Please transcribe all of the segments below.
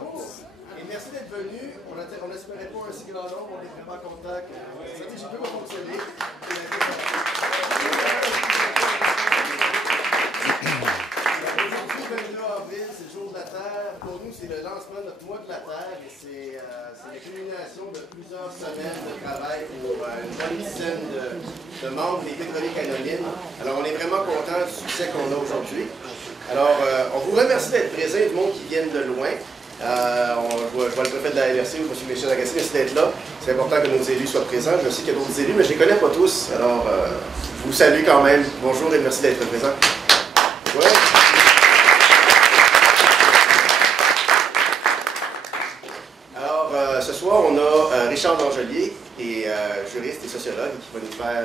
bonjour et merci d'être venu. On n'espérait pas un si grand nombre, on est vraiment content que cette stratégie peut fonctionner. Aujourd'hui, 22 avril, c'est le jour de la Terre. Pour nous, c'est le lancement de notre mois de la Terre et c'est la culmination de plusieurs semaines de travail pour une bonne dizaine de membres des pétroliers canoniennes. Alors, on est vraiment content du succès qu'on a aujourd'hui. Alors, on vous remercie d'être présents, du monde qui viennent de loin. Je vois le préfet de la LRC, M. Michel Agassi, merci d'être là. C'est important que nos élus soient présents. Je sais qu'il y a d'autres élus, mais je ne les connais pas tous. Alors, je vous salue quand même. Bonjour et merci d'être présents. Ouais. Alors, ce soir, on a Richard Langelier, qui est juriste et sociologue, qui va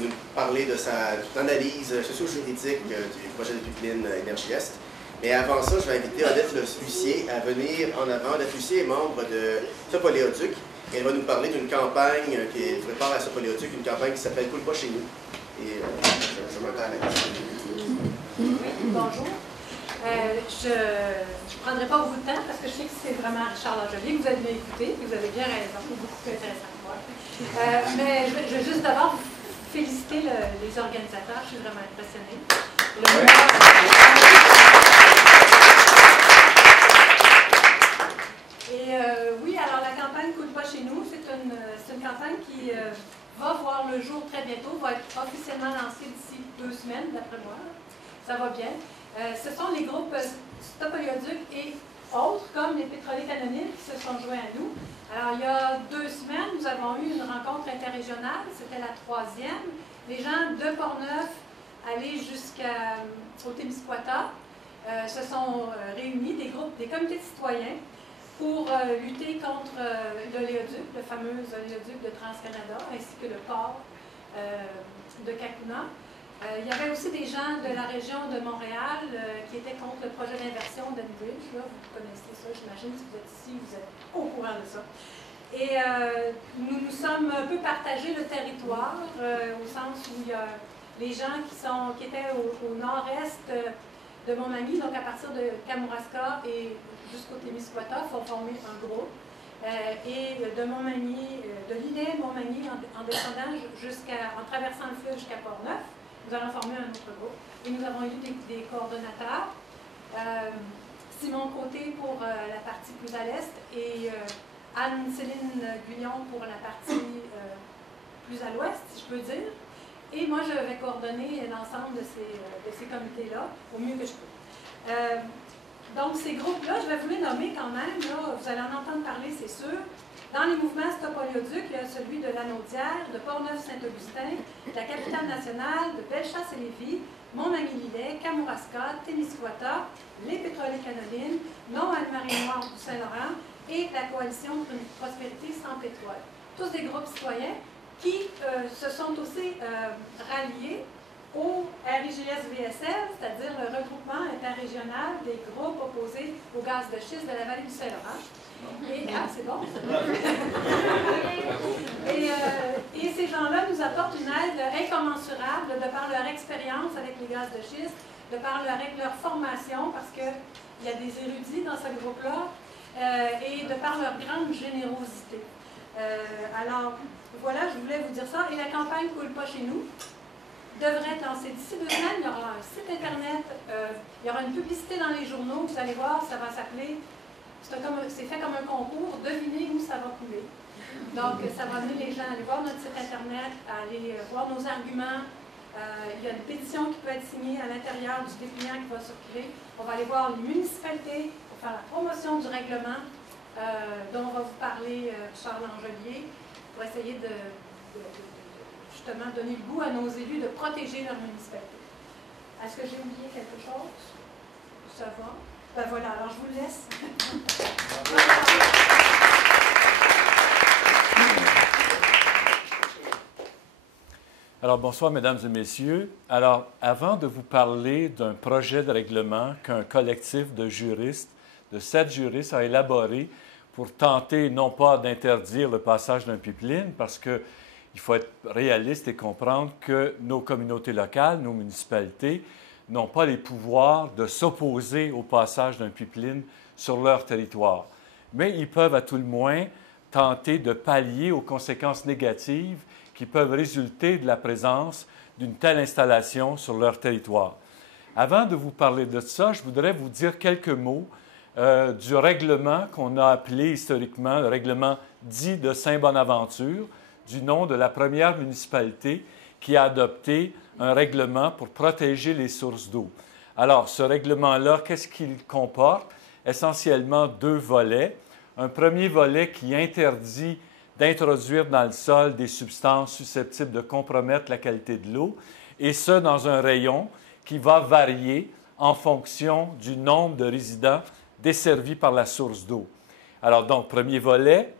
nous parler de son analyse socio-juridique du projet de pipeline Énergie-Est. Mais avant ça, je vais inviter Odette Lucier à venir en avant. Odette Lucier est membre de Sopoléoduc. Elle va nous parler d'une campagne qui prépare à Sopoléoduc, une campagne qui s'appelle Coule pas chez nous. Et je m'entends avec ça. Oui, bonjour. Je ne prendrai pas beaucoup de temps parce que je sais que c'est vraiment Richard Langelier que vous avez bien écouté, et vous avez bien raison, c'est beaucoup plus intéressant que moi. Mais je veux juste d'abord féliciter les organisateurs, je suis vraiment impressionnée. Oui, alors la campagne Coule pas chez nous, c'est une campagne qui va voir le jour très bientôt, va être officiellement lancée d'ici 2 semaines, d'après moi. Ça va bien. Ce sont les groupes Sopoléoduc et autres, comme les pétroliers canoniennes, qui se sont joints à nous. Alors, il y a 2 semaines, nous avons eu une rencontre interrégionale, c'était la 3e. Les gens de Portneuf, aller jusqu'au Témiscouata, se sont réunis, des comités de citoyens, pour lutter contre l'oléoduc, le fameux oléoduc de TransCanada, ainsi que le port de Cacouna. Il y avait aussi des gens de la région de Montréal qui étaient contre le projet d'inversion d'Enbridge. Vous connaissez ça, j'imagine, si vous êtes ici, vous êtes au courant de ça. Et nous nous sommes un peu partagé le territoire, au sens où il y a les gens qui étaient au nord-est de Montmagny, donc à partir de Kamouraska et jusqu'au Témiscouata, font former un groupe. Et de Montmagny, de l'îlet Montmagny, en descendant en traversant le fleuve jusqu'à Portneuf, nous allons former un autre groupe. Et nous avons eu des coordonnateurs. Simon Côté pour la partie plus à l'est et Anne-Céline Guyon pour la partie plus à l'ouest, si je peux dire. Et moi, je vais coordonner l'ensemble de ces comités-là au mieux que je peux. Donc, ces groupes-là, je vais vous les nommer quand même. Là, vous allez en entendre parler, c'est sûr. Dans les mouvements Sopoléoduc, il y a celui de Lanaudière, de Portneuf-Saint-Augustin, de la Capitale-Nationale, de Bellechasse-et-Lévis, Montmagny-Lillet, Kamouraska, Témiscouata, les pétroliers canoniennes, Non-Anne-Marie-Noire du Saint-Laurent et la Coalition pour une prospérité sans pétrole. Tous des groupes citoyens qui se sont aussi ralliés au RIGS-VSL, c'est-à-dire le regroupement interrégional des groupes opposés au gaz de schiste de la vallée du Saint-Laurent. C'est bon, et ces gens-là nous apportent une aide incommensurable de par leur expérience avec les gaz de schiste, de par leur formation, parce qu'il y a des érudits dans ce groupe-là, et de par leur grande générosité. Alors, voilà, je voulais vous dire ça. Et la campagne Coule pas chez nous devrait être lancée d'ici 2 semaines. Il y aura un site internet, il y aura une publicité dans les journaux. Vous allez voir, ça va s'appeler, c'est fait comme un concours, devinez où ça va couler. Donc, ça va amener les gens à aller voir notre site internet, à aller voir nos arguments. Il y a une pétition qui peut être signée à l'intérieur du dépliant qui va circuler. On va aller voir les municipalités pour faire la promotion du règlement dont va vous parler Charles Langelier, pour essayer de justement donner le goût à nos élus de protéger leur municipalité. Est-ce que j'ai oublié quelque chose? Ça va? Ben voilà, alors je vous laisse. Alors, bonsoir, mesdames et messieurs. Alors, avant de vous parler d'un projet de règlement qu'un collectif de juristes, de 7 juristes, a élaboré pour tenter non pas d'interdire le passage d'un pipeline, parce qu'il faut être réaliste et comprendre que nos communautés locales, nos municipalités, n'ont pas les pouvoirs de s'opposer au passage d'un pipeline sur leur territoire. Mais ils peuvent à tout le moins tenter de pallier aux conséquences négatives qui peuvent résulter de la présence d'une telle installation sur leur territoire. Avant de vous parler de ça, je voudrais vous dire quelques mots du règlement qu'on a appelé historiquement le règlement dit de Saint-Bonaventure, du nom de la première municipalité qui a adopté un règlement pour protéger les sources d'eau. Alors, ce règlement-là, qu'est-ce qu'il comporte? Essentiellement deux volets. Un premier volet qui interdit d'introduire dans le sol des substances susceptibles de compromettre la qualité de l'eau, et ce, dans un rayon qui va varier en fonction du nombre de résidents desservis par la source d'eau. Alors, donc, premier volet,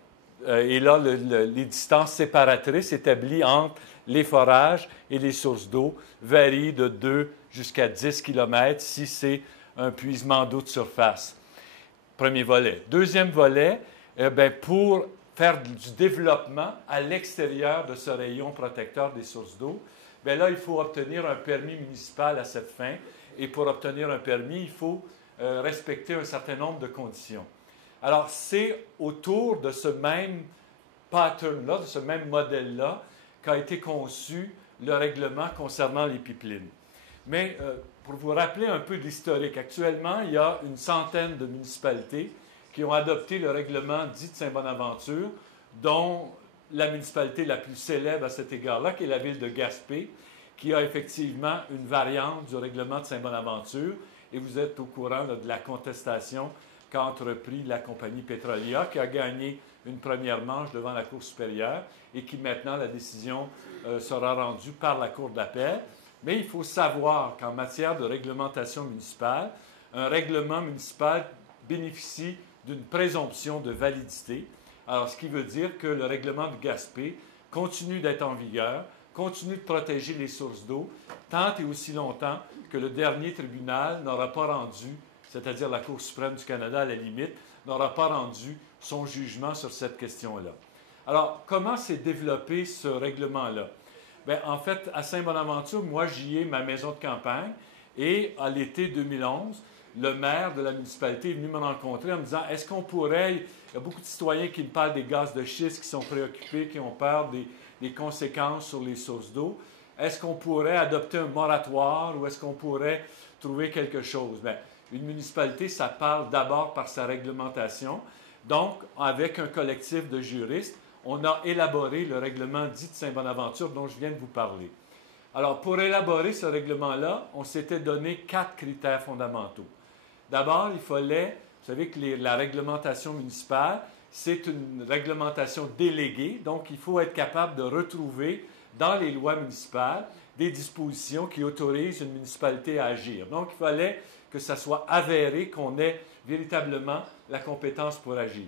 et là, les distances séparatrices établies entre les forages et les sources d'eau varient de 2 jusqu'à 10 km si c'est un puisement d'eau de surface. Premier volet. Deuxième volet, pour faire du développement à l'extérieur de ce rayon protecteur des sources d'eau, là, il faut obtenir un permis municipal à cette fin. Et pour obtenir un permis, il faut respecter un certain nombre de conditions. Alors, c'est autour de ce même pattern-là, de ce même modèle-là, qu'a été conçu le règlement concernant les pipelines. Mais pour vous rappeler un peu de l'historique, actuellement, il y a une centaine de municipalités qui ont adopté le règlement dit de Saint-Bonaventure, dont la municipalité la plus célèbre à cet égard-là, qui est la ville de Gaspé, qui a effectivement une variante du règlement de Saint-Bonaventure. Et vous êtes au courant de la contestation qu'a entrepris la compagnie Petrolia, qui a gagné une première manche devant la Cour supérieure et qui maintenant, la décision sera rendue par la Cour d'appel. Mais il faut savoir qu'en matière de réglementation municipale, un règlement municipal bénéficie d'une présomption de validité. Alors, ce qui veut dire que le règlement de Gaspé continue d'être en vigueur, continue de protéger les sources d'eau, tant et aussi longtemps que le dernier tribunal n'aura pas rendu, c'est-à-dire la Cour suprême du Canada à la limite, n'aura pas rendu son jugement sur cette question-là. Alors, comment s'est développé ce règlement-là? Bien, en fait, à Saint-Bonaventure, moi, j'y ai ma maison de campagne et à l'été 2011, le maire de la municipalité est venu me rencontrer en me disant « Est-ce qu'on pourrait… » Il y a beaucoup de citoyens qui me parlent des gaz de schiste, qui sont préoccupés, qui ont peur des conséquences sur les sources d'eau. Est-ce qu'on pourrait adopter un moratoire ou est-ce qu'on pourrait trouver quelque chose? Bien, une municipalité, ça parle d'abord par sa réglementation. Donc, avec un collectif de juristes, on a élaboré le règlement dit de Saint-Bonaventure dont je viens de vous parler. Alors, pour élaborer ce règlement-là, on s'était donné 4 critères fondamentaux. D'abord, il fallait, vous savez que la réglementation municipale, c'est une réglementation déléguée, donc il faut être capable de retrouver dans les lois municipales des dispositions qui autorisent une municipalité à agir. Donc, il fallait que ça soit avéré qu'on ait véritablement la compétence pour agir.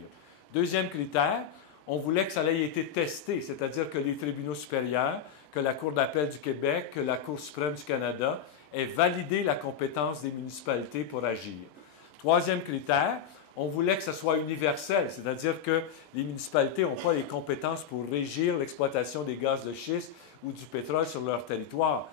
Deuxième critère, on voulait que ça ait été testé, c'est-à-dire que les tribunaux supérieurs, que la Cour d'appel du Québec, que la Cour suprême du Canada aient validé la compétence des municipalités pour agir. Troisième critère, on voulait que ce soit universel, c'est-à-dire que les municipalités n'ont pas les compétences pour régir l'exploitation des gaz de schiste ou du pétrole sur leur territoire.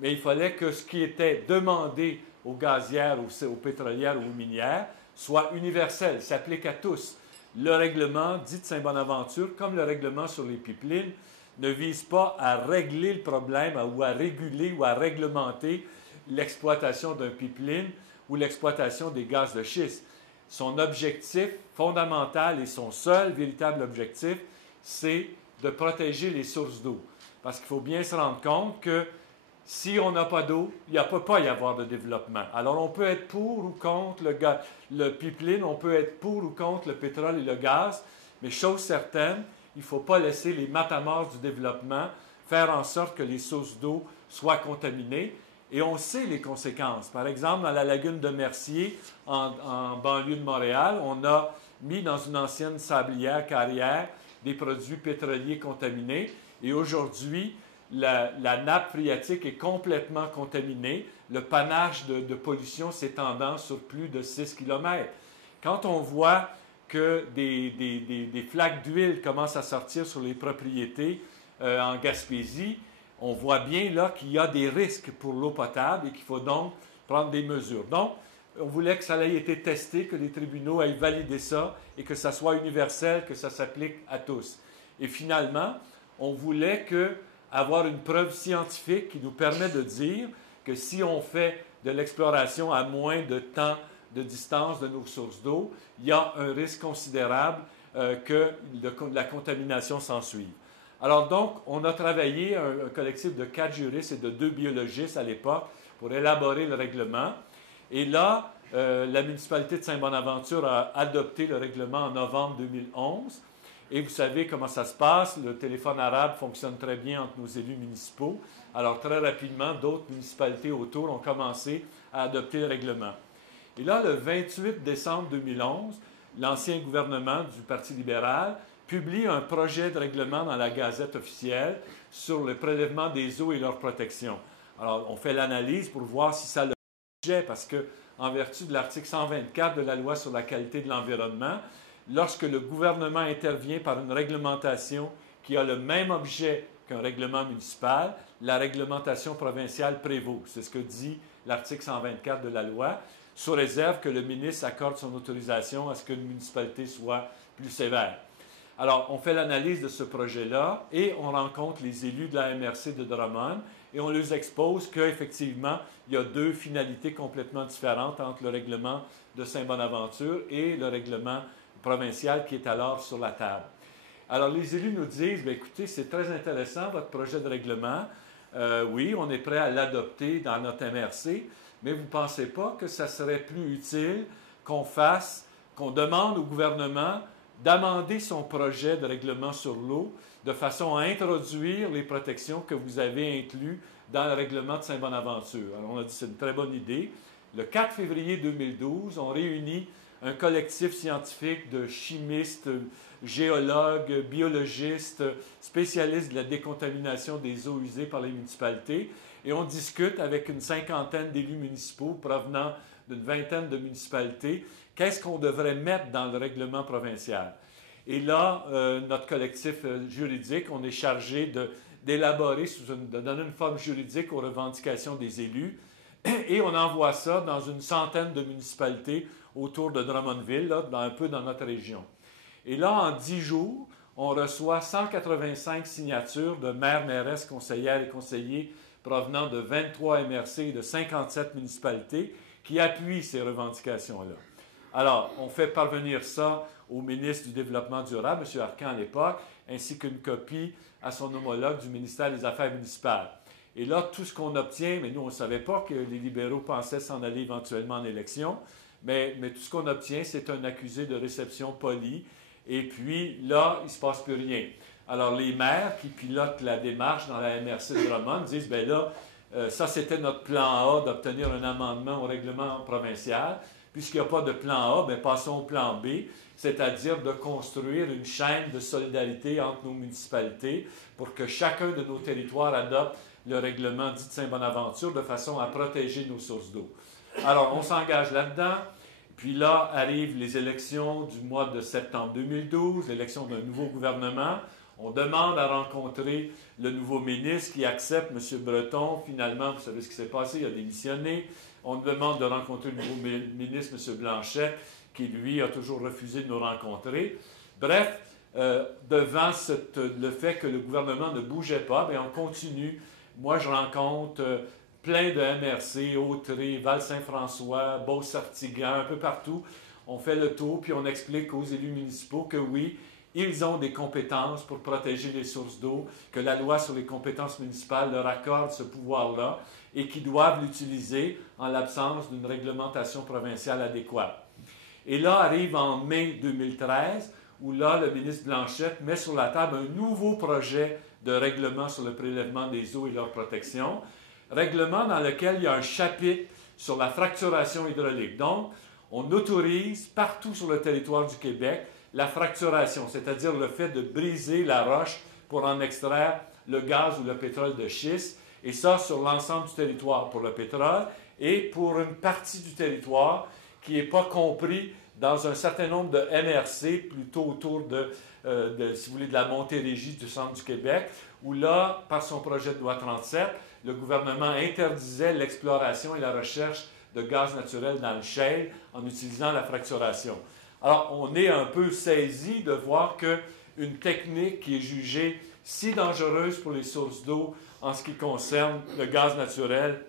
Mais il fallait que ce qui était demandé aux gazières, aux pétrolières ou aux minières soit universel, s'applique à tous. Le règlement dit de Saint-Bonaventure, comme le règlement sur les pipelines, ne vise pas à régler le problème ou à réguler ou à réglementer l'exploitation d'un pipeline ou l'exploitation des gaz de schiste. Son objectif fondamental et son seul véritable objectif, c'est de protéger les sources d'eau. Parce qu'il faut bien se rendre compte que si on n'a pas d'eau, il ne peut pas y avoir de développement. Alors, on peut être pour ou contre le pipeline, on peut être pour ou contre le pétrole et le gaz, mais chose certaine, il ne faut pas laisser les matamores du développement faire en sorte que les sources d'eau soient contaminées. Et on sait les conséquences. Par exemple, dans la lagune de Mercier, en banlieue de Montréal, on a mis dans une ancienne sablière carrière des produits pétroliers contaminés. Et aujourd'hui, la nappe phréatique est complètement contaminée. Le panache de pollution s'étendant sur plus de 6 km. Quand on voit que des flaques d'huile commencent à sortir sur les propriétés en Gaspésie, on voit bien là qu'il y a des risques pour l'eau potable et qu'il faut donc prendre des mesures. Donc, on voulait que ça ait été testé, que les tribunaux aient validé ça et que ça soit universel, que ça s'applique à tous. Et finalement, on voulait avoir une preuve scientifique qui nous permet de dire que si on fait de l'exploration à moins de temps de distance de nos sources d'eau, il y a un risque considérable que la contamination s'ensuive. Alors donc, on a travaillé, un collectif de 4 juristes et de 2 biologistes à l'époque, pour élaborer le règlement. Et là, la municipalité de Saint-Bonaventure a adopté le règlement en novembre 2011. Et vous savez comment ça se passe. Le téléphone arabe fonctionne très bien entre nos élus municipaux. Alors, très rapidement, d'autres municipalités autour ont commencé à adopter le règlement. Et là, le 28 décembre 2011, l'ancien gouvernement du Parti libéral publie un projet de règlement dans la Gazette officielle sur le prélèvement des eaux et leur protection. Alors, on fait l'analyse pour voir si ça le sujet, parce que, en vertu de l'article 124 de la Loi sur la qualité de l'environnement, lorsque le gouvernement intervient par une réglementation qui a le même objet qu'un règlement municipal, la réglementation provinciale prévaut. C'est ce que dit l'article 124 de la loi, sous réserve que le ministre accorde son autorisation à ce qu'une municipalité soit plus sévère. Alors, on fait l'analyse de ce projet-là et on rencontre les élus de la MRC de Drummond et on leur expose qu'effectivement, il y a 2 finalités complètement différentes entre le règlement de Saint-Bonaventure et le règlement provincial qui est alors sur la table. Alors, les élus nous disent, bien, écoutez, c'est très intéressant, votre projet de règlement. Oui, on est prêt à l'adopter dans notre MRC, mais vous ne pensez pas que ça serait plus utile qu'on demande au gouvernement d'amender son projet de règlement sur l'eau de façon à introduire les protections que vous avez incluses dans le règlement de Saint-Bonaventure. Alors, on a dit c'est une très bonne idée. Le 4 février 2012, on réunit un collectif scientifique de chimistes, géologues, biologistes, spécialistes de la décontamination des eaux usées par les municipalités, et on discute avec une 50aine d'élus municipaux provenant d'une 20aine de municipalités, qu'est-ce qu'on devrait mettre dans le règlement provincial. Et là, notre collectif juridique, on est chargé d'élaborer, de donner une forme juridique aux revendications des élus, et on envoie ça dans une centaine de municipalités autour de Drummondville, là, un peu dans notre région. Et là, en 10 jours, on reçoit 185 signatures de maires, mairesses, conseillères et conseillers provenant de 23 MRC et de 57 municipalités qui appuient ces revendications-là. Alors, on fait parvenir ça au ministre du Développement durable, M. Arcan à l'époque, ainsi qu'une copie à son homologue du ministère des Affaires municipales. Et là, tout ce qu'on obtient, mais nous, on ne savait pas que les libéraux pensaient s'en aller éventuellement en élection, mais tout ce qu'on obtient, c'est un accusé de réception polie. Et puis, là, il ne se passe plus rien. Alors, les maires qui pilotent la démarche dans la MRC de Drummond disent, bien là, ça, c'était notre plan A d'obtenir un amendement au règlement provincial. Puisqu'il n'y a pas de plan A, bien, passons au plan B, c'est-à-dire de construire une chaîne de solidarité entre nos municipalités pour que chacun de nos territoires adopte le règlement dit de Saint-Bonaventure de façon à protéger nos sources d'eau. Alors, on s'engage là-dedans. Puis là, arrivent les élections du mois de septembre 2012, l'élection d'un nouveau gouvernement. On demande à rencontrer le nouveau ministre qui accepte, M. Breton. Finalement, vous savez ce qui s'est passé, il a démissionné. On demande de rencontrer le nouveau ministre, M. Blanchet, qui, lui, a toujours refusé de nous rencontrer. Bref, devant le fait que le gouvernement ne bougeait pas, bien, on continue. Moi, je rencontre plein de MRC, Autrey, Val-Saint-François, Beauce-Artigan, un peu partout. On fait le tour, puis on explique aux élus municipaux que oui, ils ont des compétences pour protéger les sources d'eau, que la loi sur les compétences municipales leur accorde ce pouvoir-là et qu'ils doivent l'utiliser en l'absence d'une réglementation provinciale adéquate. Et là arrive en mai 2013, où là, le ministre Blanchette met sur la table un nouveau projet de règlement sur le prélèvement des eaux et leur protection, règlement dans lequel il y a un chapitre sur la fracturation hydraulique. Donc, on autorise partout sur le territoire du Québec la fracturation, c'est-à-dire le fait de briser la roche pour en extraire le gaz ou le pétrole de schiste, et ça sur l'ensemble du territoire pour le pétrole, et pour une partie du territoire qui n'est pas compris dans un certain nombre de MRC, plutôt autour si vous voulez, de la Montérégie du centre du Québec, où là, par son projet de loi 37, le gouvernement interdisait l'exploration et la recherche de gaz naturel dans le shale en utilisant la fracturation. Alors, on est un peu saisi de voir qu'une technique qui est jugée si dangereuse pour les sources d'eau en ce qui concerne le gaz naturel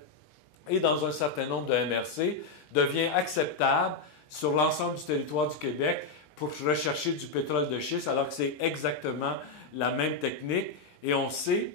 et dans un certain nombre de MRC devient acceptable sur l'ensemble du territoire du Québec pour rechercher du pétrole de schiste, alors que c'est exactement la même technique. Et on sait,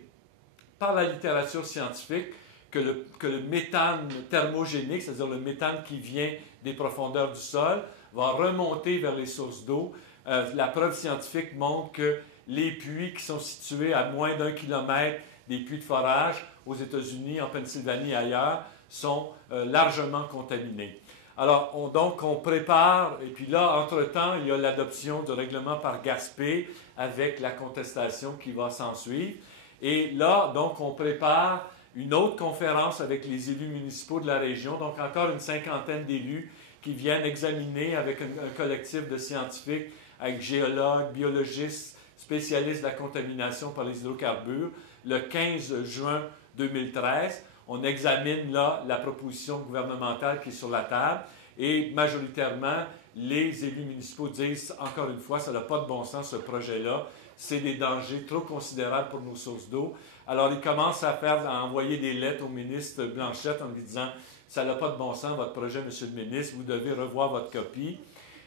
par la littérature scientifique, que le méthane thermogénique, c'est-à-dire le méthane qui vient des profondeurs du sol, va remonter vers les sources d'eau. La preuve scientifique montre que les puits qui sont situés à moins d'1 kilomètre des puits de forage aux États-Unis, en Pennsylvanie et ailleurs, sont largement contaminés. Alors, on prépare, et puis là, entre-temps, il y a l'adoption du règlement par Gaspé avec la contestation qui va s'ensuivre. Et là, donc, on prépare une autre conférence avec les élus municipaux de la région, donc encore une cinquantaine d'élus qui viennent examiner avec un collectif de scientifiques, avec géologues, biologistes, spécialistes de la contamination par les hydrocarbures, le 15 juin 2013. On examine là la proposition gouvernementale qui est sur la table et majoritairement, les élus municipaux disent, encore une fois, ça n'a pas de bon sens ce projet-là, c'est des dangers trop considérables pour nos sources d'eau. Alors, ils commencent à envoyer des lettres au ministre Blanchette en lui disant, ça n'a pas de bon sens votre projet, monsieur le ministre, vous devez revoir votre copie.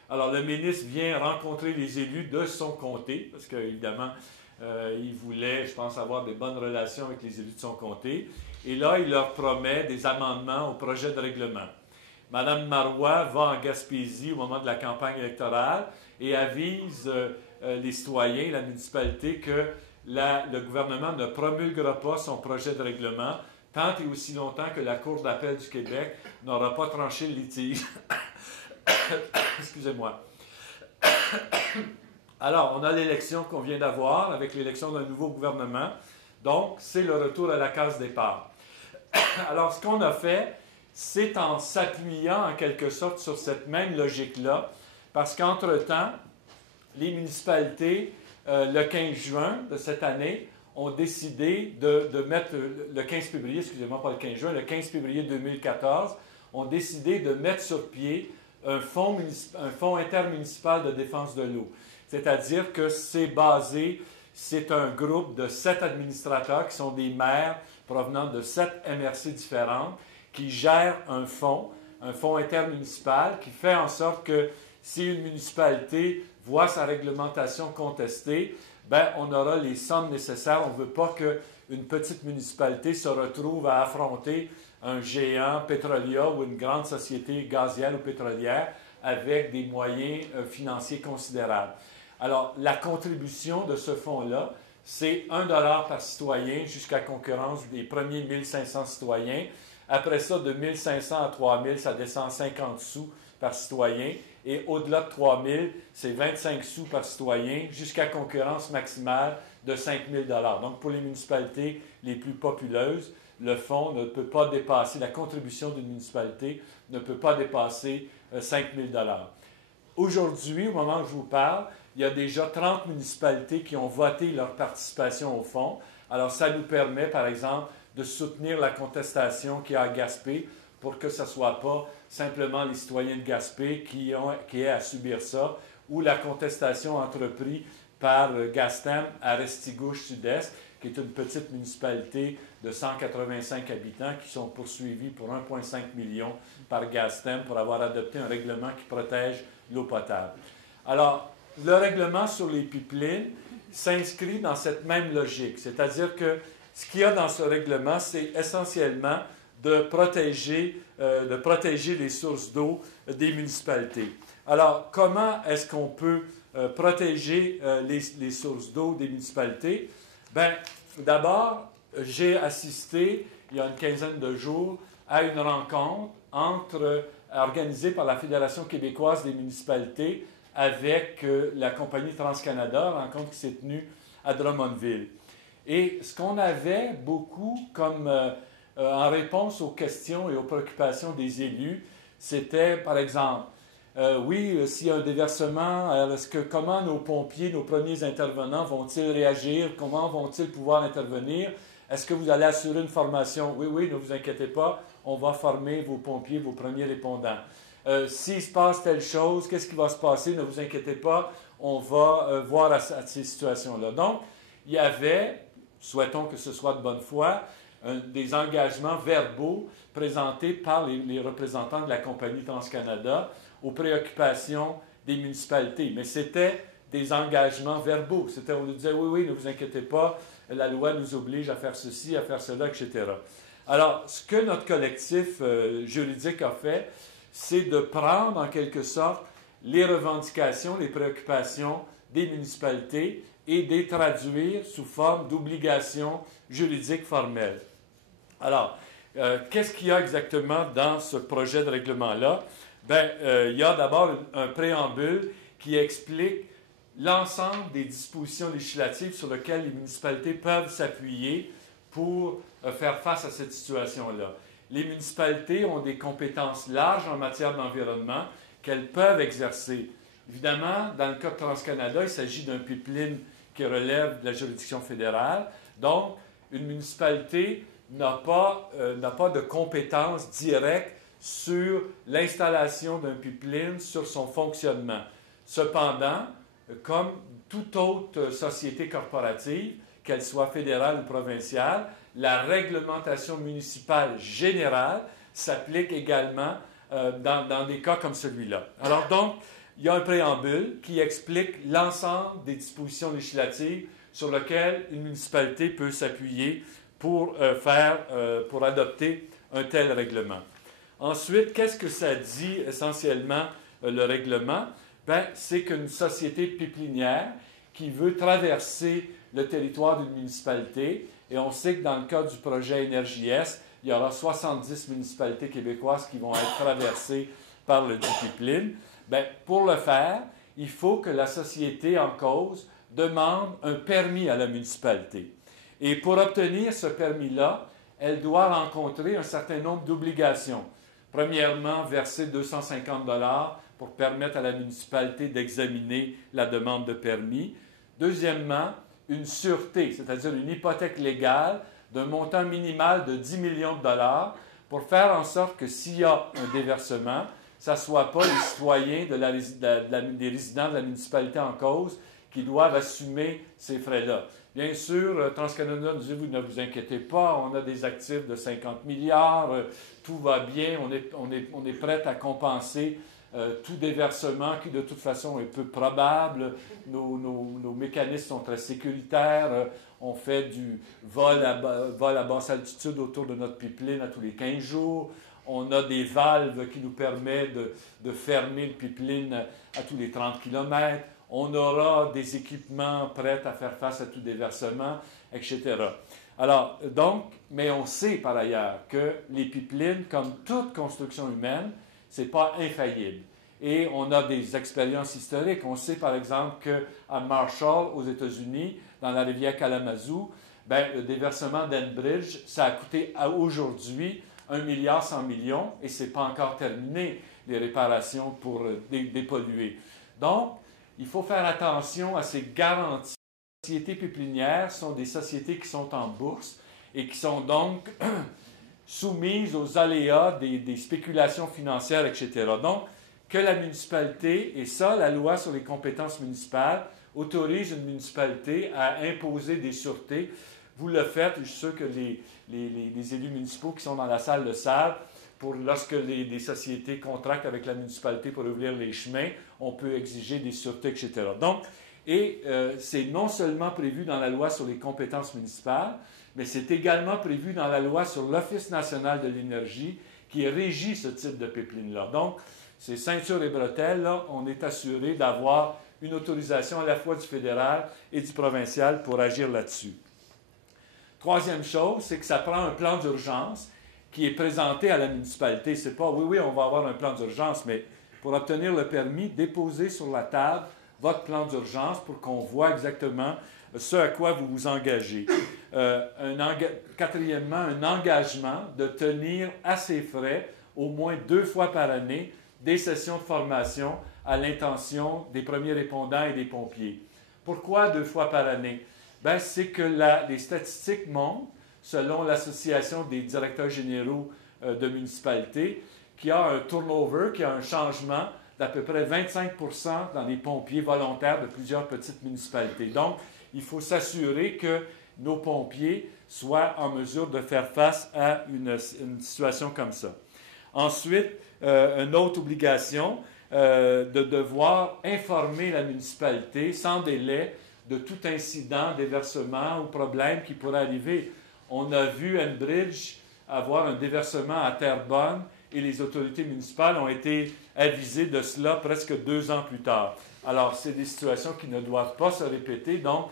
Alors, le ministre vient rencontrer les élus de son comté, parce qu'évidemment, il voulait, je pense, avoir des bonnes relations avec les élus de son comté. Et là, il leur promet des amendements au projet de règlement. Mme Marois va en Gaspésie au moment de la campagne électorale et avise les citoyens, la municipalité, que le gouvernement ne promulguera pas son projet de règlement tant et aussi longtemps que la Cour d'appel du Québec n'aura pas tranché le litige. Excusez-moi. Alors, on a l'élection qu'on vient d'avoir avec l'élection d'un nouveau gouvernement. Donc, c'est le retour à la case départ. Alors, ce qu'on a fait, c'est en s'appuyant en quelque sorte sur cette même logique-là, parce qu'entre-temps, les municipalités, le 15 juin de cette année, ont décidé de mettre, le 15 février, excusez-moi, pas le 15 juin, le 15 février 2014, ont décidé de mettre sur pied un fonds intermunicipal de défense de l'eau. C'est-à-dire que c'est un groupe de 7 administrateurs qui sont des maires provenant de 7 MRC différentes qui gèrent un fonds intermunicipal qui fait en sorte que si une municipalité voit sa réglementation contestée, ben, on aura les sommes nécessaires. On ne veut pas qu'une petite municipalité se retrouve à affronter un géant pétrolier ou une grande société gazière ou pétrolière avec des moyens financiers considérables. Alors, la contribution de ce fonds-là, c'est 1 $ par citoyen jusqu'à concurrence des premiers 1500 citoyens. Après ça, de 1500 à 3000, ça descend 50 sous par citoyen. Et au-delà de 3000, c'est 25 sous par citoyen jusqu'à concurrence maximale de 5000 $. Donc, pour les municipalités les plus populeuses, le fonds ne peut pas dépasser, la contribution d'une municipalité ne peut pas dépasser 5000 $. Aujourd'hui, au moment où je vous parle, il y a déjà 30 municipalités qui ont voté leur participation au fonds. Alors, ça nous permet, par exemple, de soutenir la contestation qu'il y a à Gaspé pour que ce ne soit pas simplement les citoyens de Gaspé qui aient à subir ça, ou la contestation entreprise par Gastem à Restigouche-Sud-Est, qui est une petite municipalité de 185 habitants qui sont poursuivis pour 1,5 million par Gastem pour avoir adopté un règlement qui protège l'eau potable. Alors, le règlement sur les pipelines s'inscrit dans cette même logique, c'est-à-dire que ce qu'il y a dans ce règlement, c'est essentiellement de protéger les sources d'eau des municipalités. Alors, comment est-ce qu'on peut protéger les sources d'eau des municipalités? Bien, d'abord, j'ai assisté, il y a une quinzaine de jours, à une rencontre organisée par la Fédération québécoise des municipalités avec la compagnie TransCanada, rencontre qui s'est tenue à Drummondville. Et ce qu'on avait beaucoup comme en réponse aux questions et aux préoccupations des élus, c'était, par exemple, s'il y a un déversement, comment nos pompiers, nos premiers intervenants vont-ils réagir? Comment vont-ils pouvoir intervenir? Est-ce que vous allez assurer une formation? Oui, ne vous inquiétez pas, on va former vos pompiers, vos premiers répondants. S'il se passe telle chose, qu'est-ce qui va se passer? Ne vous inquiétez pas, on va voir à ces situations-là. Donc, il y avait, souhaitons que ce soit de bonne foi, des engagements verbaux présentés par les représentants de la compagnie TransCanada aux préoccupations des municipalités. Mais c'était des engagements verbaux. C'était, on nous disait, oui, ne vous inquiétez pas, la loi nous oblige à faire ceci, à faire cela, etc. Alors, ce que notre collectif juridique a fait, c'est de prendre en quelque sorte les revendications, les préoccupations des municipalités et de les traduire sous forme d'obligations juridiques formelles. Alors, qu'est-ce qu'il y a exactement dans ce projet de règlement-là? Bien, il y a d'abord un préambule qui explique l'ensemble des dispositions législatives sur lesquelles les municipalités peuvent s'appuyer pour faire face à cette situation-là. Les municipalités ont des compétences larges en matière d'environnement qu'elles peuvent exercer. Évidemment, dans le cas de TransCanada, il s'agit d'un pipeline qui relève de la juridiction fédérale. Donc, une municipalité n'a pas de compétences directes sur l'installation d'un pipeline, sur son fonctionnement. Cependant, comme toute autre société corporative, qu'elle soit fédérale ou provinciale, la réglementation municipale générale s'applique également dans des cas comme celui-là. Alors donc, il y a un préambule qui explique l'ensemble des dispositions législatives sur lesquelles une municipalité peut s'appuyer pour adopter un tel règlement. Ensuite, qu'est-ce que ça dit essentiellement le règlement? Bien, c'est qu'une société pipelinière qui veut traverser le territoire d'une municipalité, et on sait que dans le cas du projet Énergie-Est, il y aura 70 municipalités québécoises qui vont être traversées par le pipeline. Bien, pour le faire, il faut que la société en cause demande un permis à la municipalité. Et pour obtenir ce permis-là, elle doit rencontrer un certain nombre d'obligations. Premièrement, verser 250 $ pour permettre à la municipalité d'examiner la demande de permis. Deuxièmement, une sûreté, c'est-à-dire une hypothèque légale d'un montant minimal de 10 millions de dollars pour faire en sorte que s'il y a un déversement, ce ne soit pas les citoyens des résidents de la municipalité en cause qui doivent assumer ces frais-là. Bien sûr, TransCanada nous dit, vous ne vous inquiétez pas, on a des actifs de 50 milliards, tout va bien, on est prêt à compenser tout déversement qui de toute façon est peu probable. Nos mécanismes sont très sécuritaires. On fait du vol à basse altitude autour de notre pipeline à tous les 15 jours. On a des valves qui nous permettent de fermer le pipeline à tous les 30 km. On aura des équipements prêts à faire face à tout déversement, etc. Alors, donc, mais on sait par ailleurs que les pipelines, comme toute construction humaine, ce n'est pas infaillible. Et on a des expériences historiques. On sait par exemple qu'à Marshall, aux États-Unis, dans la rivière Kalamazoo, le déversement d'Enbridge, ça a coûté aujourd'hui 1,1 milliard et ce n'est pas encore terminé, les réparations pour dépolluer. Donc, il faut faire attention à ces garanties. Les sociétés pipelinières sont des sociétés qui sont en bourse et qui sont donc soumises aux aléas des spéculations financières, etc. Donc, que la municipalité, et ça, la loi sur les compétences municipales, autorise une municipalité à imposer des sûretés. Vous le faites, je suis sûr que les élus municipaux qui sont dans la salle le savent, lorsque les sociétés contractent avec la municipalité pour ouvrir les chemins, on peut exiger des sûretés, etc. Donc, c'est non seulement prévu dans la loi sur les compétences municipales, mais c'est également prévu dans la loi sur l'Office national de l'énergie qui régit ce type de pipeline-là. Donc, ces ceintures et bretelles, là, on est assuré d'avoir une autorisation à la fois du fédéral et du provincial pour agir là-dessus. Troisième chose, c'est que ça prend un plan d'urgence qui est présenté à la municipalité. C'est pas, oui, on va avoir un plan d'urgence, mais pour obtenir le permis, déposez sur la table votre plan d'urgence pour qu'on voit exactement ce à quoi vous vous engagez. Quatrièmement, un engagement de tenir à ses frais, au moins 2 fois par année, des sessions de formation à l'intention des premiers répondants et des pompiers. Pourquoi 2 fois par année? C'est que les statistiques montrent, selon l'Association des directeurs généraux de municipalité qui a un turnover, qui a un changement d'à peu près 25 dans les pompiers volontaires de plusieurs petites municipalités. Donc, il faut s'assurer que nos pompiers soient en mesure de faire face à une situation comme ça. Ensuite, une autre obligation, de devoir informer la municipalité sans délai de tout incident, déversement ou problème qui pourrait arriver. On a vu Enbridge avoir un déversement à Terrebonne et les autorités municipales ont été avisées de cela presque 2 ans plus tard. Alors, c'est des situations qui ne doivent pas se répéter. Donc,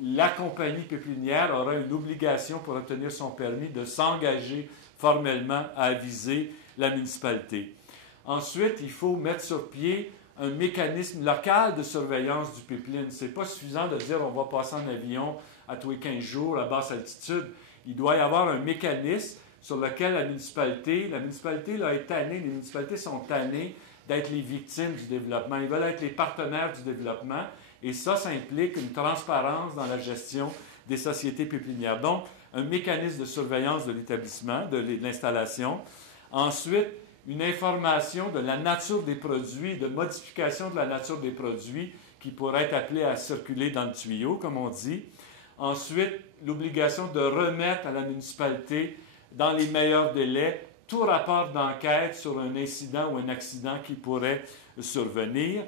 la compagnie péplinière aura une obligation pour obtenir son permis de s'engager formellement à aviser la municipalité. Ensuite, il faut mettre sur pied un mécanisme local de surveillance du pipeline. Ce n'est pas suffisant de dire on va passer en avion à tous les 15 jours à basse altitude. Il doit y avoir un mécanisme sur lequel la municipalité là, est tannée, les municipalités sont tannées d'être les victimes du développement. Ils veulent être les partenaires du développement et ça implique une transparence dans la gestion des sociétés pépinières. Donc, un mécanisme de surveillance de l'établissement, de l'installation. Ensuite, une information de la nature des produits, de modification de la nature des produits qui pourraient être appelés à circuler dans le tuyau, comme on dit. Ensuite, l'obligation de remettre à la municipalité, dans les meilleurs délais, tout rapport d'enquête sur un incident ou un accident qui pourrait survenir.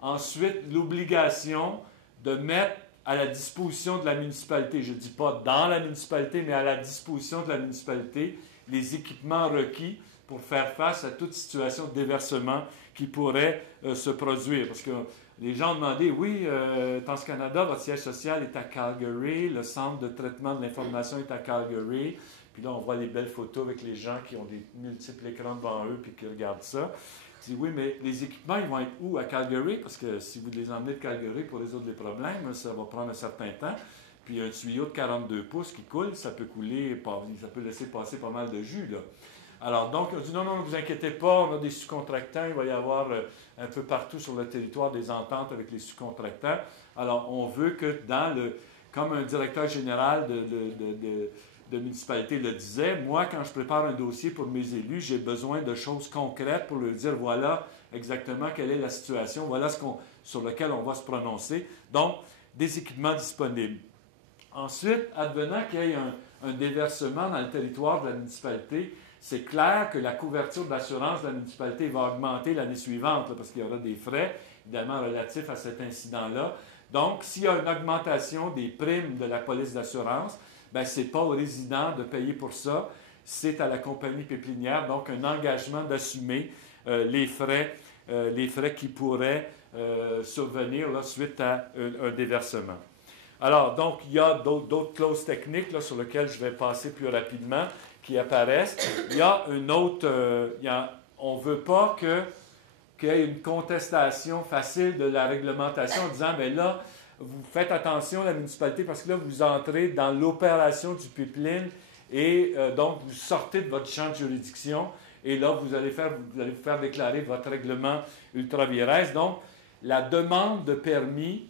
Ensuite, l'obligation de mettre à la disposition de la municipalité, je ne dis pas dans la municipalité, mais à la disposition de la municipalité, les équipements requis pour faire face à toute situation de déversement qui pourrait se produire. Parce que les gens ont demandé, oui, TransCanada, votre siège social est à Calgary, le centre de traitement de l'information est à Calgary. Puis là, on voit les belles photos avec les gens qui ont des multiples écrans devant eux puis qui regardent ça. Je dis, oui, mais les équipements, ils vont être où? À Calgary? Parce que si vous les emmenez de Calgary pour résoudre les problèmes, ça va prendre un certain temps. Puis un tuyau de 42 pouces qui coule, ça peut couler, ça peut laisser passer pas mal de jus, là. Alors, donc, on dit, non, ne vous inquiétez pas, on a des sous-contractants, il va y avoir un peu partout sur le territoire des ententes avec les sous-contractants. Alors, on veut que comme un directeur général de municipalité le disait, moi, quand je prépare un dossier pour mes élus, j'ai besoin de choses concrètes pour leur dire, voilà exactement quelle est la situation, voilà sur lequel on va se prononcer. Donc, des équipements disponibles. Ensuite, advenant qu'il y ait un déversement dans le territoire de la municipalité, c'est clair que la couverture de l'assurance de la municipalité va augmenter l'année suivante, là, parce qu'il y aura des frais, évidemment, relatifs à cet incident-là. Donc, s'il y a une augmentation des primes de la police d'assurance, bien, ce n'est pas aux résidents de payer pour ça, c'est à la compagnie pépinière, donc un engagement d'assumer les frais qui pourraient survenir là, suite à un déversement. Alors, donc, il y a d'autres clauses techniques là, sur lesquelles je vais passer plus rapidement qui apparaissent. Il y a une autre... on ne veut pas qu'il y ait une contestation facile de la réglementation en disant, bien là, vous faites attention, la municipalité, parce que là, vous entrez dans l'opération du pipeline et donc, vous sortez de votre champ de juridiction et là, vous allez vous faire déclarer votre règlement ultra-vires. Donc, la demande de permis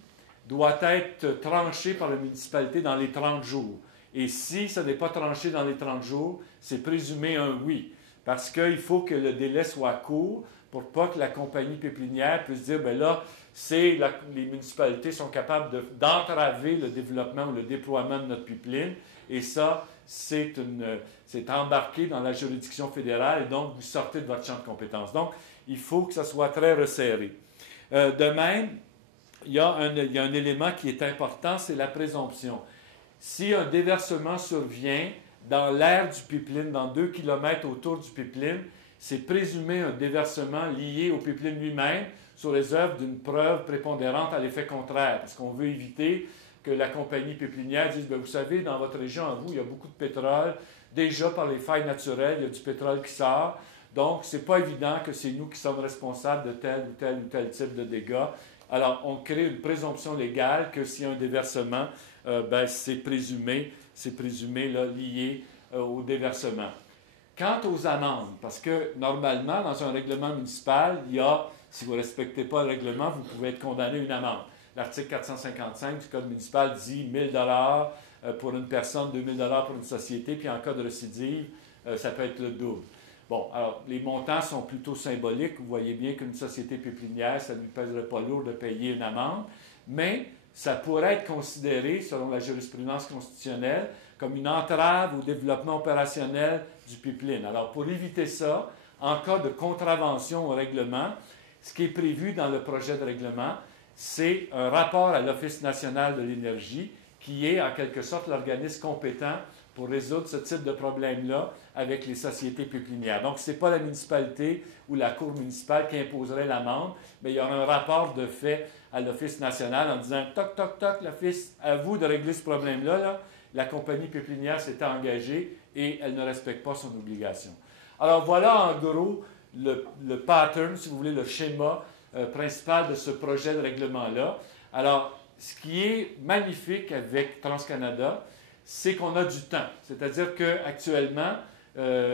doit être tranchée par la municipalité dans les 30 jours. Et si ça n'est pas tranché dans les 30 jours, c'est présumé un oui. Parce qu'il faut que le délai soit court pour pas que la compagnie pépinière puisse dire, bien là, les municipalités sont capables d'entraver le développement ou le déploiement de notre pipeline. Et ça, c'est embarqué dans la juridiction fédérale et donc vous sortez de votre champ de compétences. Donc, il faut que ça soit très resserré. De même, il y a un élément qui est important, c'est la présomption. Si un déversement survient dans l'aire du pipeline, dans 2 km autour du pipeline, c'est présumé un déversement lié au pipeline lui-même sous réserve d'une preuve prépondérante à l'effet contraire. Parce qu'on veut éviter que la compagnie pépinière dise, bien, vous savez, dans votre région, à vous, il y a beaucoup de pétrole. Déjà, par les failles naturelles, il y a du pétrole qui sort. Donc, ce n'est pas évident que c'est nous qui sommes responsables de tel ou tel type de dégâts. Alors, on crée une présomption légale que s'il y a un déversement, c'est présumé là, lié au déversement. Quant aux amendes, parce que normalement, dans un règlement municipal, si vous ne respectez pas le règlement, vous pouvez être condamné à une amende. L'article 455 du Code municipal dit 1 000 $ pour une personne, 2 000 $ pour une société, puis en cas de récidive, ça peut être le double. Bon, alors, les montants sont plutôt symboliques. Vous voyez bien qu'une société pépinière, ça ne lui pèserait pas lourd de payer une amende, mais ça pourrait être considéré, selon la jurisprudence constitutionnelle, comme une entrave au développement opérationnel du pipeline. Alors, pour éviter ça, en cas de contravention au règlement, ce qui est prévu dans le projet de règlement, c'est un rapport à l'Office national de l'énergie, qui est en quelque sorte l'organisme compétent pour résoudre ce type de problème-là avec les sociétés pépinières. Donc, ce n'est pas la municipalité ou la cour municipale qui imposerait l'amende, mais il y aura un rapport de fait à l'Office national en disant « Toc, toc, toc, l'Office, à vous de régler ce problème-là. Là. La compagnie pépinière s'est engagée et elle ne respecte pas son obligation. » Alors, voilà en gros le pattern, si vous voulez, le schéma principal de ce projet de règlement-là. Alors, ce qui est magnifique avec TransCanada, c'est qu'on a du temps. C'est-à-dire qu'actuellement,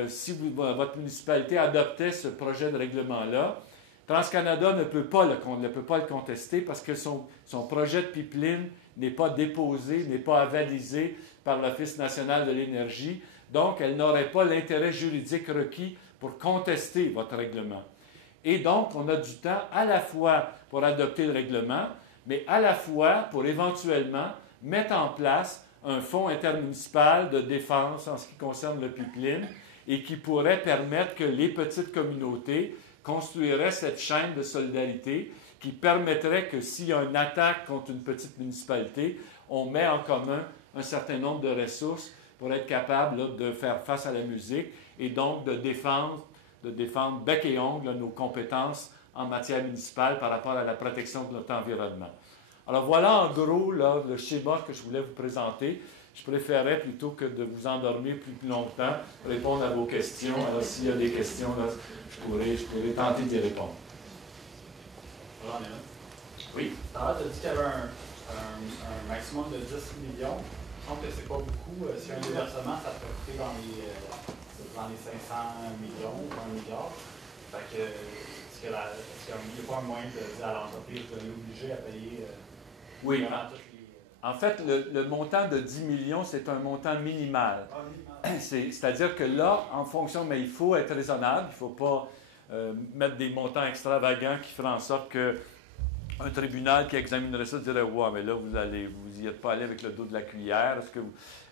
si votre municipalité adoptait ce projet de règlement-là, TransCanada ne peut pas le contester parce que son projet de pipeline n'est pas déposé, n'est pas avalisé par l'Office national de l'énergie. Donc, elle n'aurait pas l'intérêt juridique requis pour contester votre règlement. Et donc, on a du temps à la fois pour adopter le règlement, mais à la fois pour éventuellement mettre en place un fonds intermunicipal de défense en ce qui concerne le pipeline et qui pourrait permettre que les petites communautés construiraient cette chaîne de solidarité qui permettrait que s'il y a une attaque contre une petite municipalité, on met en commun un certain nombre de ressources pour être capable là, de faire face à la musique et donc de défendre bec et ongle nos compétences en matière municipale par rapport à la protection de notre environnement. Alors voilà en gros là, le schéma que je voulais vous présenter. Je préférais, plutôt que de vous endormir plus longtemps, répondre à vos questions. Alors s'il y a des questions, là, je pourrais tenter d'y répondre. Oui. Tu as dit qu'il y avait un maximum de 10 millions. Je pense que c'est pas beaucoup. Si un déversement, ça peut coûter dans les 500 millions ou 1 milliard. Fait que, est-ce qu'il n'y a pas un moyen de dire à l'entreprise de l'obliger à payer oui. Vraiment toutes les... En fait, le montant de 10 millions, c'est un montant minimal. C'est-à-dire que là, en fonction, mais il faut être raisonnable, il ne faut pas mettre des montants extravagants qui feraient en sorte qu'un tribunal qui examinerait ça dirait « Ouais, mais là, vous n'y êtes pas allé avec le dos de la cuillère.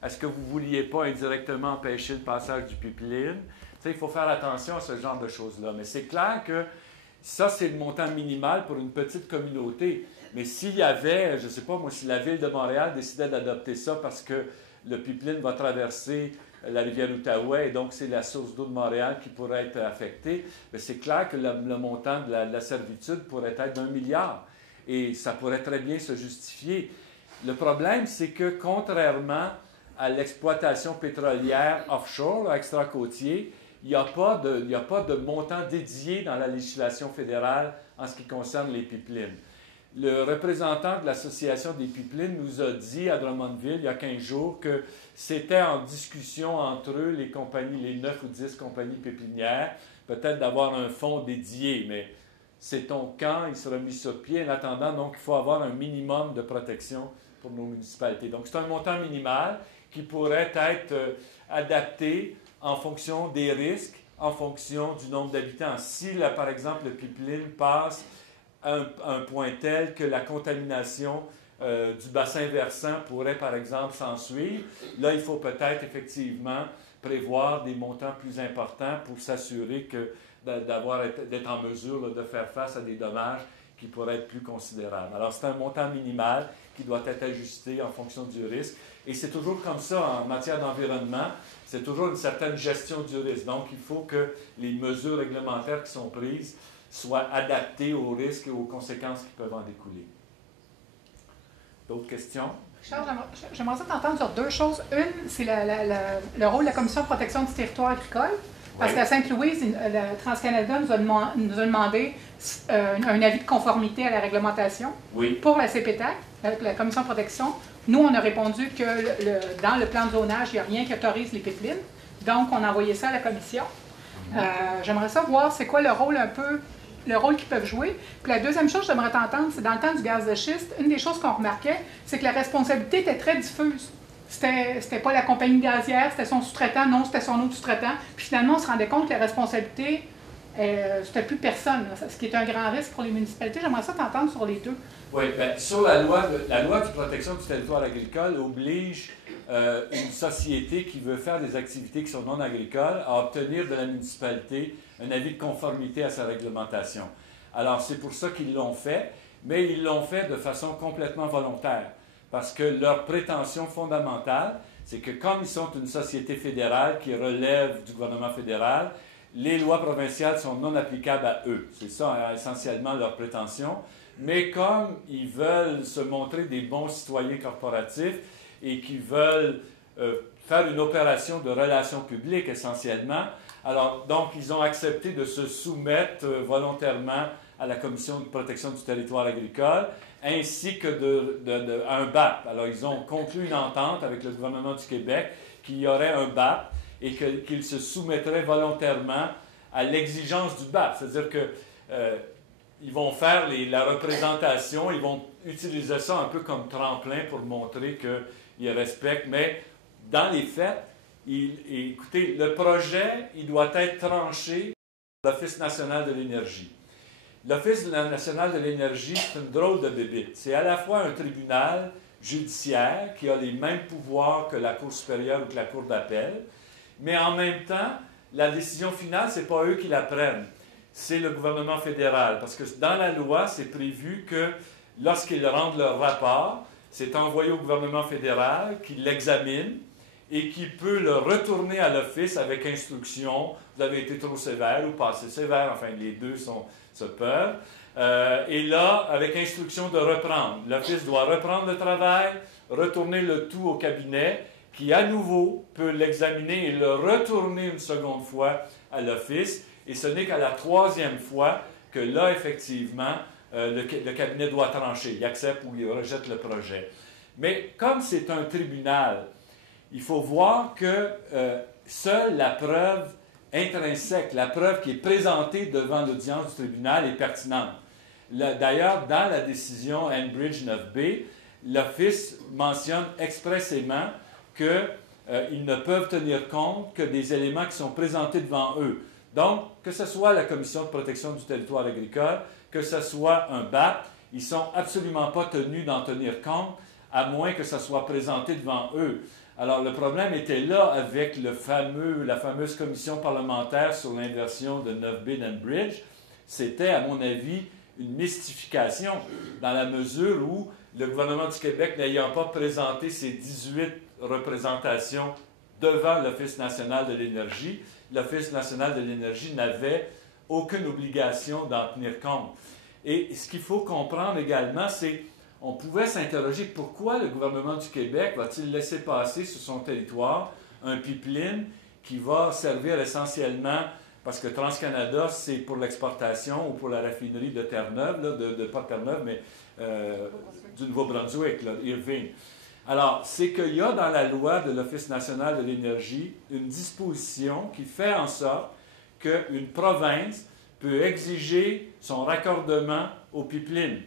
Est-ce que vous ne vouliez pas indirectement empêcher le passage du pipeline? » Il faut faire attention à ce genre de choses-là. Mais c'est clair que ça, c'est le montant minimal pour une petite communauté. Mais s'il y avait, je ne sais pas moi, si la Ville de Montréal décidait d'adopter ça parce que le pipeline va traverser la rivière Outaouais et donc c'est la source d'eau de Montréal qui pourrait être affectée, c'est clair que le montant de la servitude pourrait être d'1 milliard. Et ça pourrait très bien se justifier. Le problème, c'est que contrairement à l'exploitation pétrolière offshore, extra-côtier, il n'y a pas de montant dédié dans la législation fédérale en ce qui concerne les pipelines. Le représentant de l'Association des pipelines nous a dit à Drummondville, il y a 15 jours, que c'était en discussion entre eux, les compagnies, les 9 ou 10 compagnies pépinières, peut-être d'avoir un fonds dédié, mais sait-on quand il sera mis sur pied? En attendant, donc, il faut avoir un minimum de protection pour nos municipalités. Donc, c'est un montant minimal qui pourrait être adapté en fonction des risques, en fonction du nombre d'habitants. Si, là, par exemple, le pipeline passe à un point tel que la contamination du bassin versant pourrait, par exemple, s'ensuivre, là, il faut peut-être effectivement prévoir des montants plus importants pour s'assurer d'être en mesure là, de faire face à des dommages qui pourraient être plus considérables. Alors, c'est un montant minimal qui doit être ajusté en fonction du risque. Et c'est toujours comme ça en matière d'environnement, c'est toujours une certaine gestion du risque. Donc, il faut que les mesures réglementaires qui sont prises soient adaptées aux risques et aux conséquences qui peuvent en découler. D'autres questions? Richard, j'aimerais ça t'entendre sur deux choses. Une, c'est le rôle de la Commission de protection du territoire agricole. Parce qu'à Sainte-Louise, TransCanada nous a demandé un avis de conformité à la réglementation pour la CPTAC, la Commission de protection. Nous, on a répondu que dans le plan de zonage, il n'y a rien qui autorise les pipelines. Donc, on a envoyé ça à la Commission. J'aimerais savoir c'est quoi le rôle qu'ils peuvent jouer. Puis la deuxième chose, j'aimerais t'entendre, c'est dans le temps du gaz de schiste, une des choses qu'on remarquait, c'est que la responsabilité était très diffuse. c'était pas la compagnie gazière, c'était son sous-traitant, non, c'était son autre sous-traitant. Puis finalement, on se rendait compte que la responsabilité, c'était plus personne, là, ce qui est un grand risque pour les municipalités. J'aimerais ça t'entendre sur les deux. Oui, bien, sur la loi de protection du territoire agricole oblige une société qui veut faire des activités qui sont non agricoles à obtenir de la municipalité un avis de conformité à sa réglementation. Alors, c'est pour ça qu'ils l'ont fait, mais ils l'ont fait de façon complètement volontaire, parce que leur prétention fondamentale, c'est que comme ils sont une société fédérale qui relève du gouvernement fédéral, les lois provinciales sont non applicables à eux. C'est ça, essentiellement, leur prétention. Mais comme ils veulent se montrer des bons citoyens corporatifs et qui veulent faire une opération de relations publiques essentiellement, alors donc ils ont accepté de se soumettre volontairement à la Commission de protection du territoire agricole ainsi que à un BAP. Alors ils ont conclu une entente avec le gouvernement du Québec qu'il y aurait un BAP et qu'ils se soumettraient volontairement à l'exigence du BAP. C'est-à-dire que ils vont faire la représentation, ils vont utiliser ça un peu comme tremplin pour montrer qu'ils respectent, mais dans les faits, écoutez, le projet, il doit être tranché par l'Office national de l'énergie. L'Office national de l'énergie, c'est une drôle de bébite. C'est à la fois un tribunal judiciaire qui a les mêmes pouvoirs que la Cour supérieure ou que la Cour d'appel, mais en même temps, la décision finale, ce n'est pas eux qui la prennent. C'est le gouvernement fédéral. Parce que dans la loi, c'est prévu que lorsqu'ils rendent leur rapport, c'est envoyé au gouvernement fédéral qui l'examine et qui peut le retourner à l'Office avec instruction. Vous avez été trop sévère ou pas assez sévère. Enfin, les deux se peuvent. Et là, avec instruction de reprendre. L'Office doit reprendre le travail, retourner le tout au cabinet, qui à nouveau peut l'examiner et le retourner une seconde fois à l'Office. Et ce n'est qu'à la troisième fois que là, effectivement, le cabinet doit trancher. Il accepte ou il rejette le projet. Mais comme c'est un tribunal, il faut voir que seule la preuve intrinsèque, la preuve qui est présentée devant l'audience du tribunal est pertinente. D'ailleurs, dans la décision Enbridge 9B, l'Office mentionne expressément qu'ils ne peuvent tenir compte que des éléments qui sont présentés devant eux. Donc, que ce soit la Commission de protection du territoire agricole, que ce soit un BAP, ils ne sont absolument pas tenus d'en tenir compte, à moins que ça soit présenté devant eux. Alors, le problème était là avec la fameuse commission parlementaire sur l'inversion de 9B d'Enbridge. C'était, à mon avis, une mystification, dans la mesure où le gouvernement du Québec, n'ayant pas présenté ses 18 représentations devant l'Office national de l'énergie, l'Office national de l'énergie n'avait aucune obligation d'en tenir compte. Et ce qu'il faut comprendre également, c'est qu'on pouvait s'interroger pourquoi le gouvernement du Québec va-t-il laisser passer sur son territoire un pipeline qui va servir essentiellement, parce que TransCanada, c'est pour l'exportation ou pour la raffinerie de Terre-Neuve, pas de Terre-Neuve, mais du Nouveau-Brunswick, Irving. Alors, c'est qu'il y a dans la loi de l'Office national de l'énergie une disposition qui fait en sorte qu'une province peut exiger son raccordement au pipeline.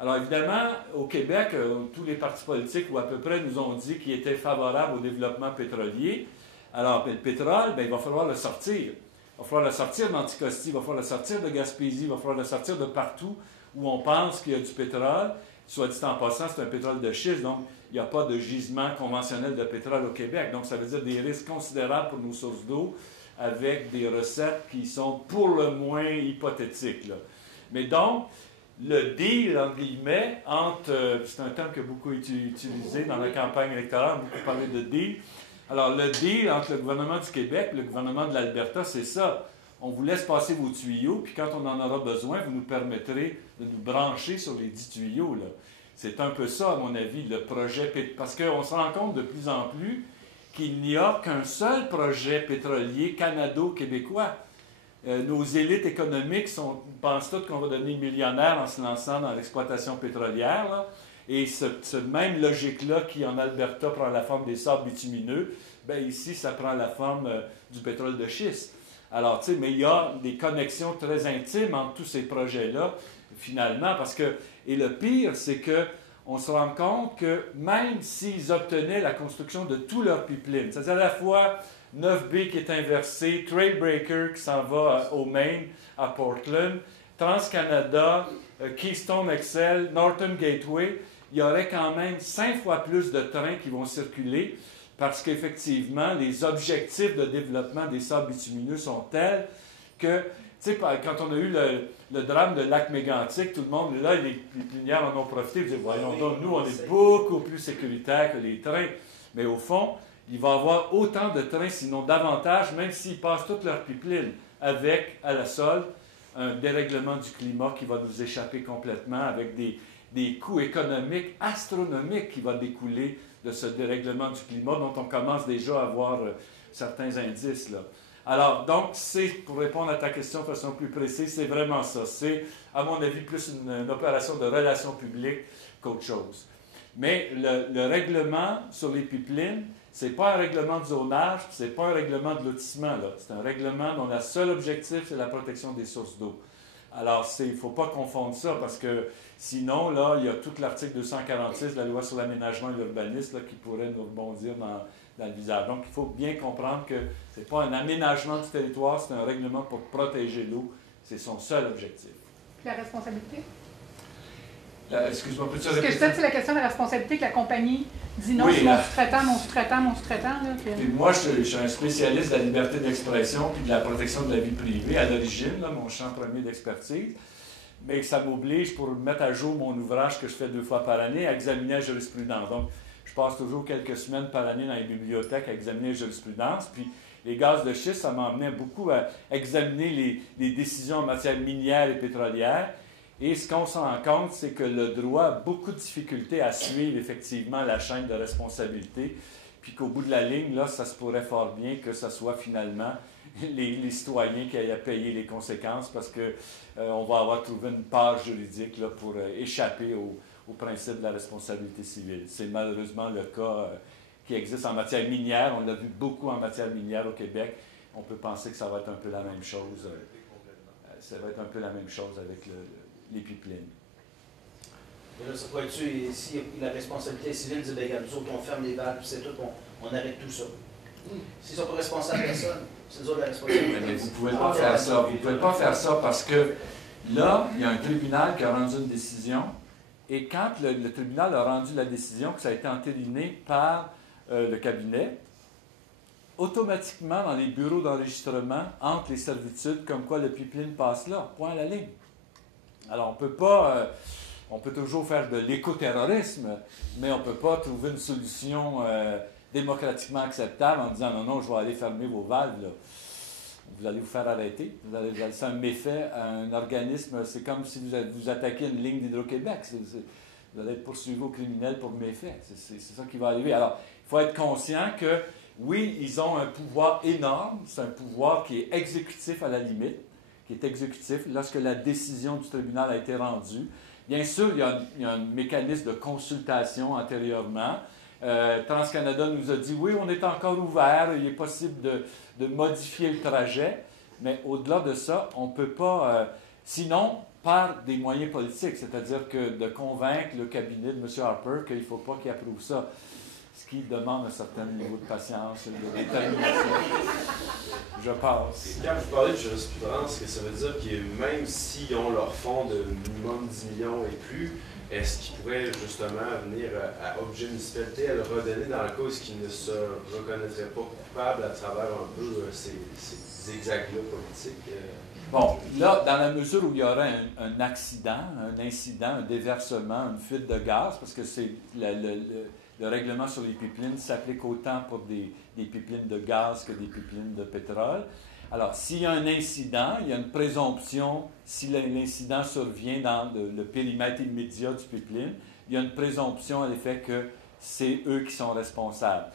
Alors, évidemment, au Québec, tous les partis politiques, ou à peu près, nous ont dit qu'ils étaient favorables au développement pétrolier. Alors, le pétrole, il va falloir le sortir. Il va falloir le sortir d'Anticosti, il va falloir le sortir de Gaspésie, il va falloir le sortir de partout où on pense qu'il y a du pétrole. Soit dit en passant, c'est un pétrole de schiste, donc il n'y a pas de gisement conventionnel de pétrole au Québec. Donc, ça veut dire des risques considérables pour nos sources d'eau avec des recettes qui sont pour le moins hypothétiques, là. Mais donc, le deal, entre guillemets, c'est un terme qui a beaucoup été utilisé dans la campagne électorale, on a beaucoup parlé de deal. Alors, le deal entre le gouvernement du Québec et le gouvernement de l'Alberta, c'est ça. On vous laisse passer vos tuyaux, puis quand on en aura besoin, vous nous permettrez de nous brancher sur les 10 tuyaux, là. C'est un peu ça, à mon avis, le projet, parce qu'on se rend compte de plus en plus qu'il n'y a qu'un seul projet pétrolier canado-québécois. Nos élites économiques pensent toutes qu'on va devenir millionnaire en se lançant dans l'exploitation pétrolière, là. Et cette même logique-là qui, en Alberta, prend la forme des sables bitumineux, bien ici, ça prend la forme du pétrole de schiste. Alors, tu sais, mais il y a des connexions très intimes entre tous ces projets-là, finalement, parce que... Et le pire, c'est que on se rend compte que même s'ils obtenaient la construction de tous leurs pipelines, c'est-à-dire à la fois 9B qui est inversé, Trailbreaker qui s'en va au Maine, à Portland, TransCanada, Keystone XL, Northern Gateway, il y aurait quand même 5 fois plus de trains qui vont circuler parce qu'effectivement, les objectifs de développement des sables bitumineux sont tels que, tu sais, quand on a eu le drame de lac mégantic, tout le monde, là, les plénières en ont profité, ils disaient, voyons donc, nous, on est beaucoup plus sécuritaires que les trains. Mais au fond, il va y avoir autant de trains, sinon davantage, même s'ils passent toute leur pipeline avec, à la solde, un dérèglement du climat qui va nous échapper complètement avec des coûts économiques astronomiques qui vont découler de ce dérèglement du climat dont on commence déjà à voir certains indices, là. Alors, donc, c'est, pour répondre à ta question de façon plus précise, c'est vraiment ça. C'est, à mon avis, plus une opération de relations publiques qu'autre chose. Mais le règlement sur les pipelines, ce n'est pas un règlement de zonage, ce n'est pas un règlement de lotissement. C'est un règlement dont le seul objectif, c'est la protection des sources d'eau. Alors, il ne faut pas confondre ça, parce que sinon, là, il y a tout l'article 246 de la loi sur l'aménagement et l'urbanisme qui pourrait nous rebondir dans le visage. Donc, il faut bien comprendre que ce n'est pas un aménagement du territoire, c'est un règlement pour protéger l'eau. C'est son seul objectif. La responsabilité? Excuse-moi, peux-tu Ce que je disais, c'est la question de la responsabilité que la compagnie dit non, oui, c'est mon sous-traitant. Puis moi, je suis un spécialiste de la liberté d'expression et de la protection de la vie privée à l'origine, mon champ premier d'expertise. Mais ça m'oblige, pour mettre à jour mon ouvrage que je fais 2 fois par année, à examiner la jurisprudence. Donc, je passe toujours quelques semaines par année dans les bibliothèques à examiner la jurisprudence. Puis, les gaz de schiste, ça m'emmenait beaucoup à examiner les décisions en matière minière et pétrolière. Et ce qu'on se rend compte, c'est que le droit a beaucoup de difficultés à suivre effectivement la chaîne de responsabilité, puis qu'au bout de la ligne, là, ça se pourrait fort bien que ce soit finalement les citoyens qui aient à payer les conséquences parce qu'on va avoir trouvé une part juridique là, pour échapper au principe de la responsabilité civile. C'est malheureusement le cas qui existe en matière minière. On l'a vu beaucoup en matière minière au Québec. On peut penser que ça va être un peu la même chose. Ça va être un peu la même chose avec les pipelines. Mais là, ça pourrait être si la responsabilité civile dit, bien, nous autres, on ferme les valves, puis c'est tout, on arrête tout ça. S'ils ne sont pas responsables de personne, c'est nous autres la responsabilité. Mais vous ne pouvez pas faire ça. Vous ne pouvez pas faire ça parce que là, il y a un tribunal qui a rendu une décision et quand le tribunal a rendu la décision, que ça a été entériné par le cabinet, automatiquement, dans les bureaux d'enregistrement, entre les servitudes, comme quoi le pipeline passe là, point à la ligne. Alors, on ne peut pas... on peut toujours faire de l'écoterrorisme, mais on ne peut pas trouver une solution démocratiquement acceptable en disant « Non, non, je vais aller fermer vos valves. » Vous allez vous faire arrêter. C'est un méfait à un organisme. C'est comme si vous attaquiez une ligne d'Hydro-Québec. Vous allez être poursuivi au criminel pour méfait. C'est ça qui va arriver. Alors, il faut être conscient que, oui, ils ont un pouvoir énorme. C'est un pouvoir qui est exécutif à la limite, qui est exécutif lorsque la décision du tribunal a été rendue. Bien sûr, il y a un mécanisme de consultation antérieurement. TransCanada nous a dit, oui, on est encore ouvert, il est possible de modifier le trajet, mais au-delà de ça, on ne peut pas, sinon, par des moyens politiques, c'est-à-dire que de convaincre le cabinet de M. Harper qu'il ne faut pas qu'il approuve ça, ce qui demande un certain niveau de patience et de détermination. Je passe. Quand vous parlez de jurisprudence, que ça veut dire que même s'ils ont leur fonds de minimum 10 millions et plus, est-ce qu'ils pourraient justement venir à Objet Municipalité à le redonner dans le cas où ils ne se reconnaîtraient pas coupables à travers un peu ces zigzags-là politiques? Bon, là, dans la mesure où il y aurait un accident, un incident, un déversement, une fuite de gaz, parce que c'est le règlement sur les pipelines s'applique autant pour des pipelines de gaz que des pipelines de pétrole. Alors, s'il y a un incident, il y a une présomption, si l'incident survient dans le périmètre immédiat du pipeline, il y a une présomption à l'effet que c'est eux qui sont responsables.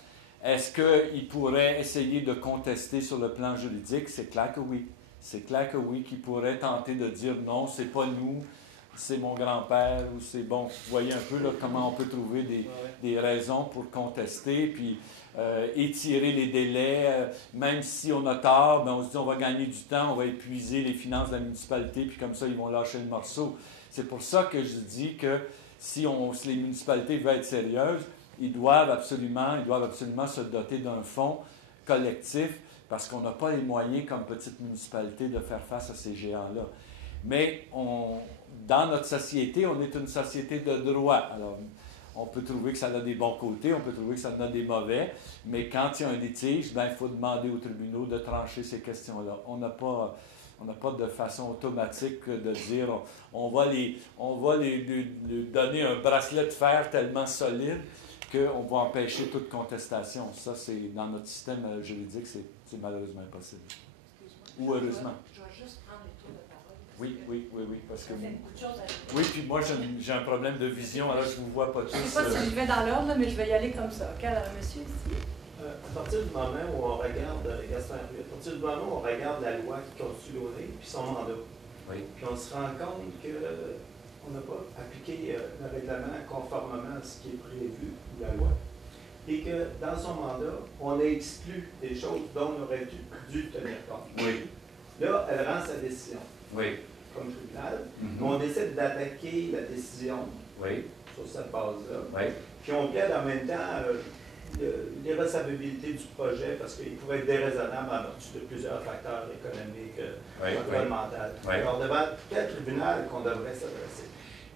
Est-ce qu'ils pourraient essayer de contester sur le plan juridique? C'est clair que oui. C'est clair que oui, qu'ils pourraient tenter de dire non, c'est pas nous, c'est mon grand-père, ou c'est bon. Vous voyez un peu là, comment on peut trouver des raisons pour contester, puis étirer les délais, même si on a tort, ben on se dit on va gagner du temps, on va épuiser les finances de la municipalité, puis comme ça, ils vont lâcher le morceau. C'est pour ça que je dis que si les municipalités veulent être sérieuses, ils doivent absolument se doter d'un fonds collectif parce qu'on n'a pas les moyens comme petite municipalité de faire face à ces géants-là. Mais dans notre société, on est une société de droit. Alors, on peut trouver que ça a des bons côtés, on peut trouver que ça en a des mauvais, mais quand il y a un litige, ben, il faut demander aux tribunaux de trancher ces questions-là. On n'a pas de façon automatique de dire on va lui donner un bracelet de fer tellement solide qu'on va empêcher toute contestation. Ça, c'est dans notre système juridique, c'est malheureusement impossible. Ou heureusement. Je vais juste prendre les tours de parole. Oui, parce que... beaucoup de choses à dire. Oui, puis moi, j'ai un problème de vision, alors je ne vous vois pas tous. Je ne sais pas si je vais dans l'ordre, mais je vais y aller comme ça. OK, alors, monsieur, ici. À partir du moment où on regarde, Gaston Hervé, à partir du moment où on regarde la loi qui constitue l'ONE, puis son mandat, puis on se rend compte qu'on n'a pas appliqué le règlement conformément à ce qui est prévu, ou la loi, et que dans son mandat, on a exclu des choses dont on aurait dû tenir compte. Oui. Là, elle rend sa décision. Oui. Comme tribunal, on décide d'attaquer la décision sur cette base-là. Puis on plaide en même temps l'irrecevabilité du projet parce qu'il pourrait être déraisonnable en vertu de plusieurs facteurs économiques, environnementaux. Alors, devant quel tribunal qu'on devrait s'adresser?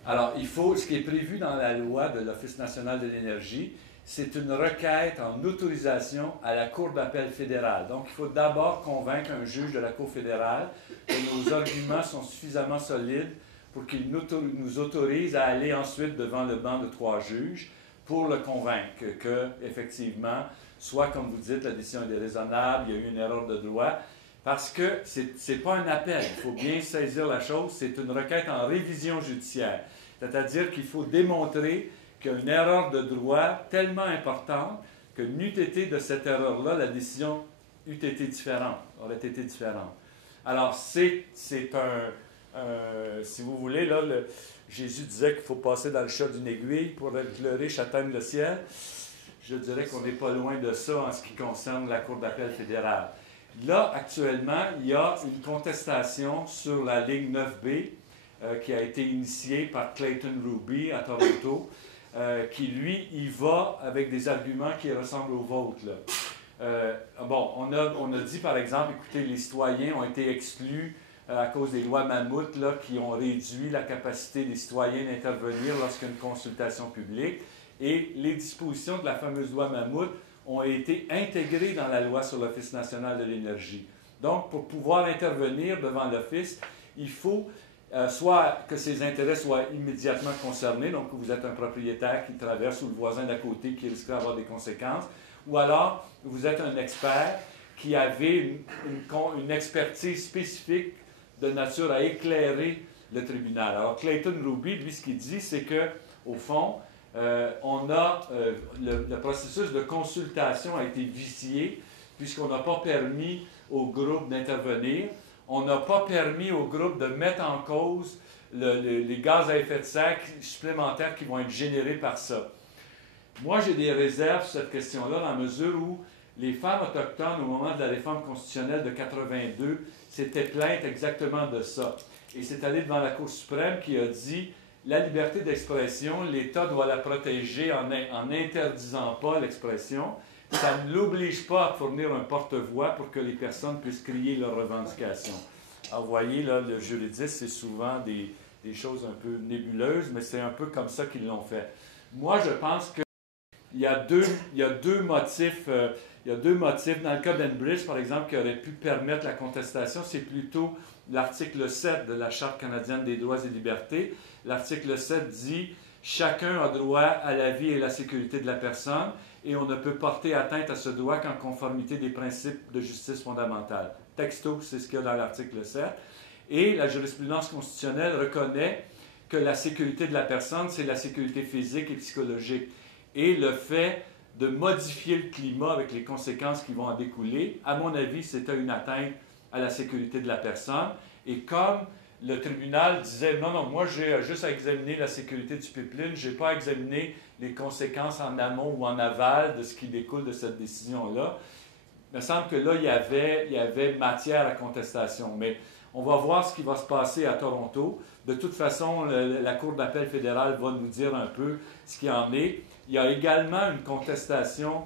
Alors, ce qui est prévu dans la loi de l'Office national de l'énergie, c'est une requête en autorisation à la Cour d'appel fédérale. Donc, il faut d'abord convaincre un juge de la Cour fédérale que nos arguments sont suffisamment solides pour qu'il nous autorise à aller ensuite devant le banc de 3 juges pour le convaincre que, effectivement, soit, comme vous dites, la décision est déraisonnable, il y a eu une erreur de droit, parce que ce n'est pas un appel. Il faut bien saisir la chose, c'est une requête en révision judiciaire. C'est-à-dire qu'il faut démontrer qu'une erreur de droit tellement importante que n'eût été de cette erreur-là, la décision aurait été différente. Alors, c'est si vous voulez, là, Jésus disait qu'il faut passer dans le chat d'une aiguille pour que le riche atteigne le ciel. Je dirais qu'on n'est pas loin de ça en ce qui concerne la Cour d'appel fédérale. Là, actuellement, il y a une contestation sur la ligne 9B qui a été initiée par Clayton Ruby à Toronto, qui, lui, y va avec des arguments qui ressemblent aux vôtres. On a dit, par exemple, écoutez, les citoyens ont été exclus à cause des lois Mammouth qui ont réduit la capacité des citoyens d'intervenir lorsqu'il y a une consultation publique. Et les dispositions de la fameuse loi Mammouth ont été intégrées dans la loi sur l'Office national de l'énergie. Donc, pour pouvoir intervenir devant l'Office, il faut soit que ses intérêts soient immédiatement concernés, donc que vous êtes un propriétaire qui traverse ou le voisin d'à côté qui risquerait d'avoir des conséquences, ou alors vous êtes un expert qui avait une expertise spécifique de nature à éclairer le tribunal. Alors, Clayton Ruby, lui, ce qu'il dit, c'est qu'au fond, le processus de consultation a été vicié puisqu'on n'a pas permis au groupe d'intervenir. On n'a pas permis au groupe de mettre en cause les gaz à effet de serre supplémentaires qui vont être générés par ça. Moi, j'ai des réserves sur cette question-là dans la mesure où les femmes autochtones, au moment de la réforme constitutionnelle de 82, s'étaient plaintes exactement de ça. Et c'est allé devant la Cour suprême qui a dit la liberté d'expression, l'État doit la protéger en n'interdisant pas l'expression. Ça ne l'oblige pas à fournir un porte-voix pour que les personnes puissent crier leurs revendications. Alors, vous voyez, là, le juridisme, c'est souvent des choses un peu nébuleuses, mais c'est un peu comme ça qu'ils l'ont fait. Moi, je pense qu'il y a deux motifs. Il y a deux motifs. Dans le cas d'Enbridge, par exemple, qui aurait pu permettre la contestation, c'est plutôt l'article 7 de la Charte canadienne des droits et libertés. L'article 7 dit « Chacun a droit à la vie et la sécurité de la personne et on ne peut porter atteinte à ce droit qu'en conformité des principes de justice fondamentale. » Texto, c'est ce qu'il y a dans l'article 7. Et la jurisprudence constitutionnelle reconnaît que la sécurité de la personne, c'est la sécurité physique et psychologique. Et le fait de modifier le climat avec les conséquences qui vont en découler, à mon avis, c'était une atteinte à la sécurité de la personne. Et comme le tribunal disait, non, moi j'ai juste à examiner la sécurité du pipeline, je n'ai pas à examiner les conséquences en amont ou en aval de ce qui découle de cette décision-là. Il me semble que là, il y avait matière à contestation. Mais On va voir ce qui va se passer à Toronto. De toute façon, la Cour d'appel fédérale va nous dire un peu ce qu'il en est. Il y a également une contestation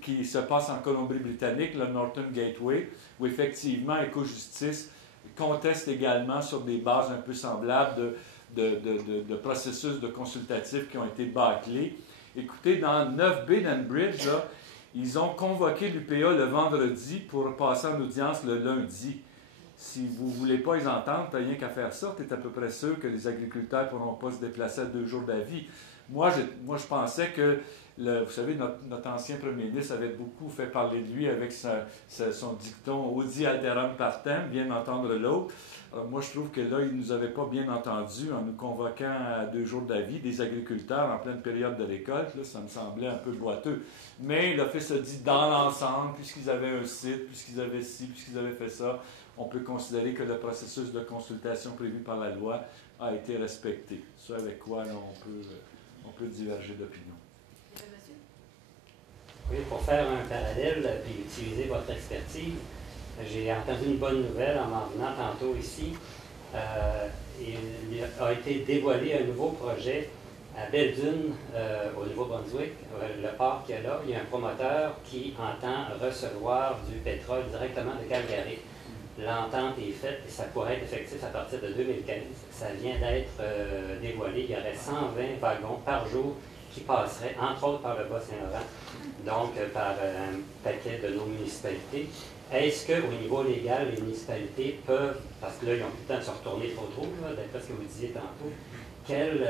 qui se passe en Colombie-Britannique, le Northern Gateway, où effectivement, Écojustice conteste également sur des bases un peu semblables de processus de consultatifs qui ont été bâclés. Écoutez, dans 9B d'Enbridge, là, ils ont convoqué l'UPA le vendredi pour passer en audience le lundi. Si vous ne voulez pas les entendre, tu n'as rien qu'à faire ça. Tu es à peu près sûr que les agriculteurs ne pourront pas se déplacer à 2 jours d'avis. Moi, je pensais que, vous savez, notre ancien premier ministre avait beaucoup fait parler de lui avec son dicton « audi alteram partem », bien entendre l'autre. Moi, je trouve que là, il ne nous avait pas bien entendus en nous convoquant à 2 jours d'avis des agriculteurs en pleine période de récolte. Là, ça me semblait un peu boiteux. Mais l'Office a dit dans l'ensemble, puisqu'ils avaient un site, puisqu'ils avaient ci, puisqu'ils avaient fait ça, on peut considérer que le processus de consultation prévu par la loi a été respecté. Ce avec quoi là, on peut diverger d'opinion. Oui, pour faire un parallèle et utiliser votre expertise, j'ai entendu une bonne nouvelle en m'en venant tantôt ici. Il a été dévoilé un nouveau projet à Belle-Dune, au Nouveau-Brunswick, le port qu'il y a là. Il y a un promoteur qui entend recevoir du pétrole directement de Calgary. L'entente est faite et ça pourrait être effectif à partir de 2015. Ça vient d'être dévoilé. Il y aurait 120 wagons par jour qui passeraient, entre autres, par le Bas-Saint-Laurent, donc par un paquet de nos municipalités. Est-ce qu'au niveau légal, les municipalités peuvent, parce que là, ils n'ont plus le temps de se retourner trop, d'après ce que vous disiez tantôt, quel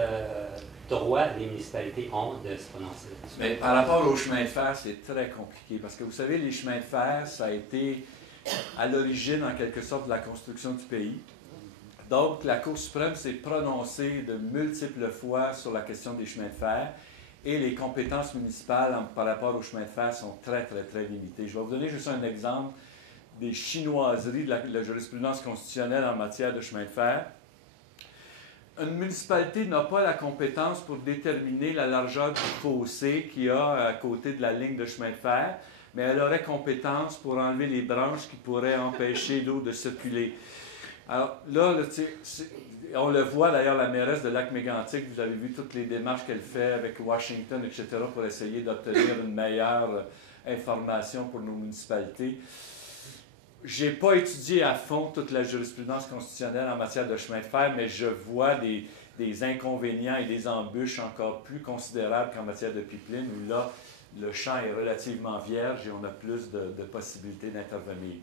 droit les municipalités ont de se prononcer là-dessus? Mais par rapport aux chemins de fer, c'est très compliqué, parce que vous savez, les chemins de fer, ça a été à l'origine, en quelque sorte, de la construction du pays. Donc, la Cour suprême s'est prononcée de multiples fois sur la question des chemins de fer et les compétences municipales par rapport aux chemins de fer sont très, très, très limitées. Je vais vous donner juste un exemple des chinoiseries de la jurisprudence constitutionnelle en matière de chemin de fer. Une municipalité n'a pas la compétence pour déterminer la largeur du fossé qu'il y a à côté de la ligne de chemin de fer, mais elle aurait compétence pour enlever les branches qui pourraient empêcher l'eau de circuler. Alors là, on le voit d'ailleurs, la mairesse de Lac-Mégantic, vous avez vu toutes les démarches qu'elle fait avec Washington, etc., pour essayer d'obtenir une meilleure information pour nos municipalités. Je n'ai pas étudié à fond toute la jurisprudence constitutionnelle en matière de chemin de fer, mais je vois des inconvénients et des embûches encore plus considérables qu'en matière de pipeline, où là, le champ est relativement vierge et on a plus de possibilités d'intervenir.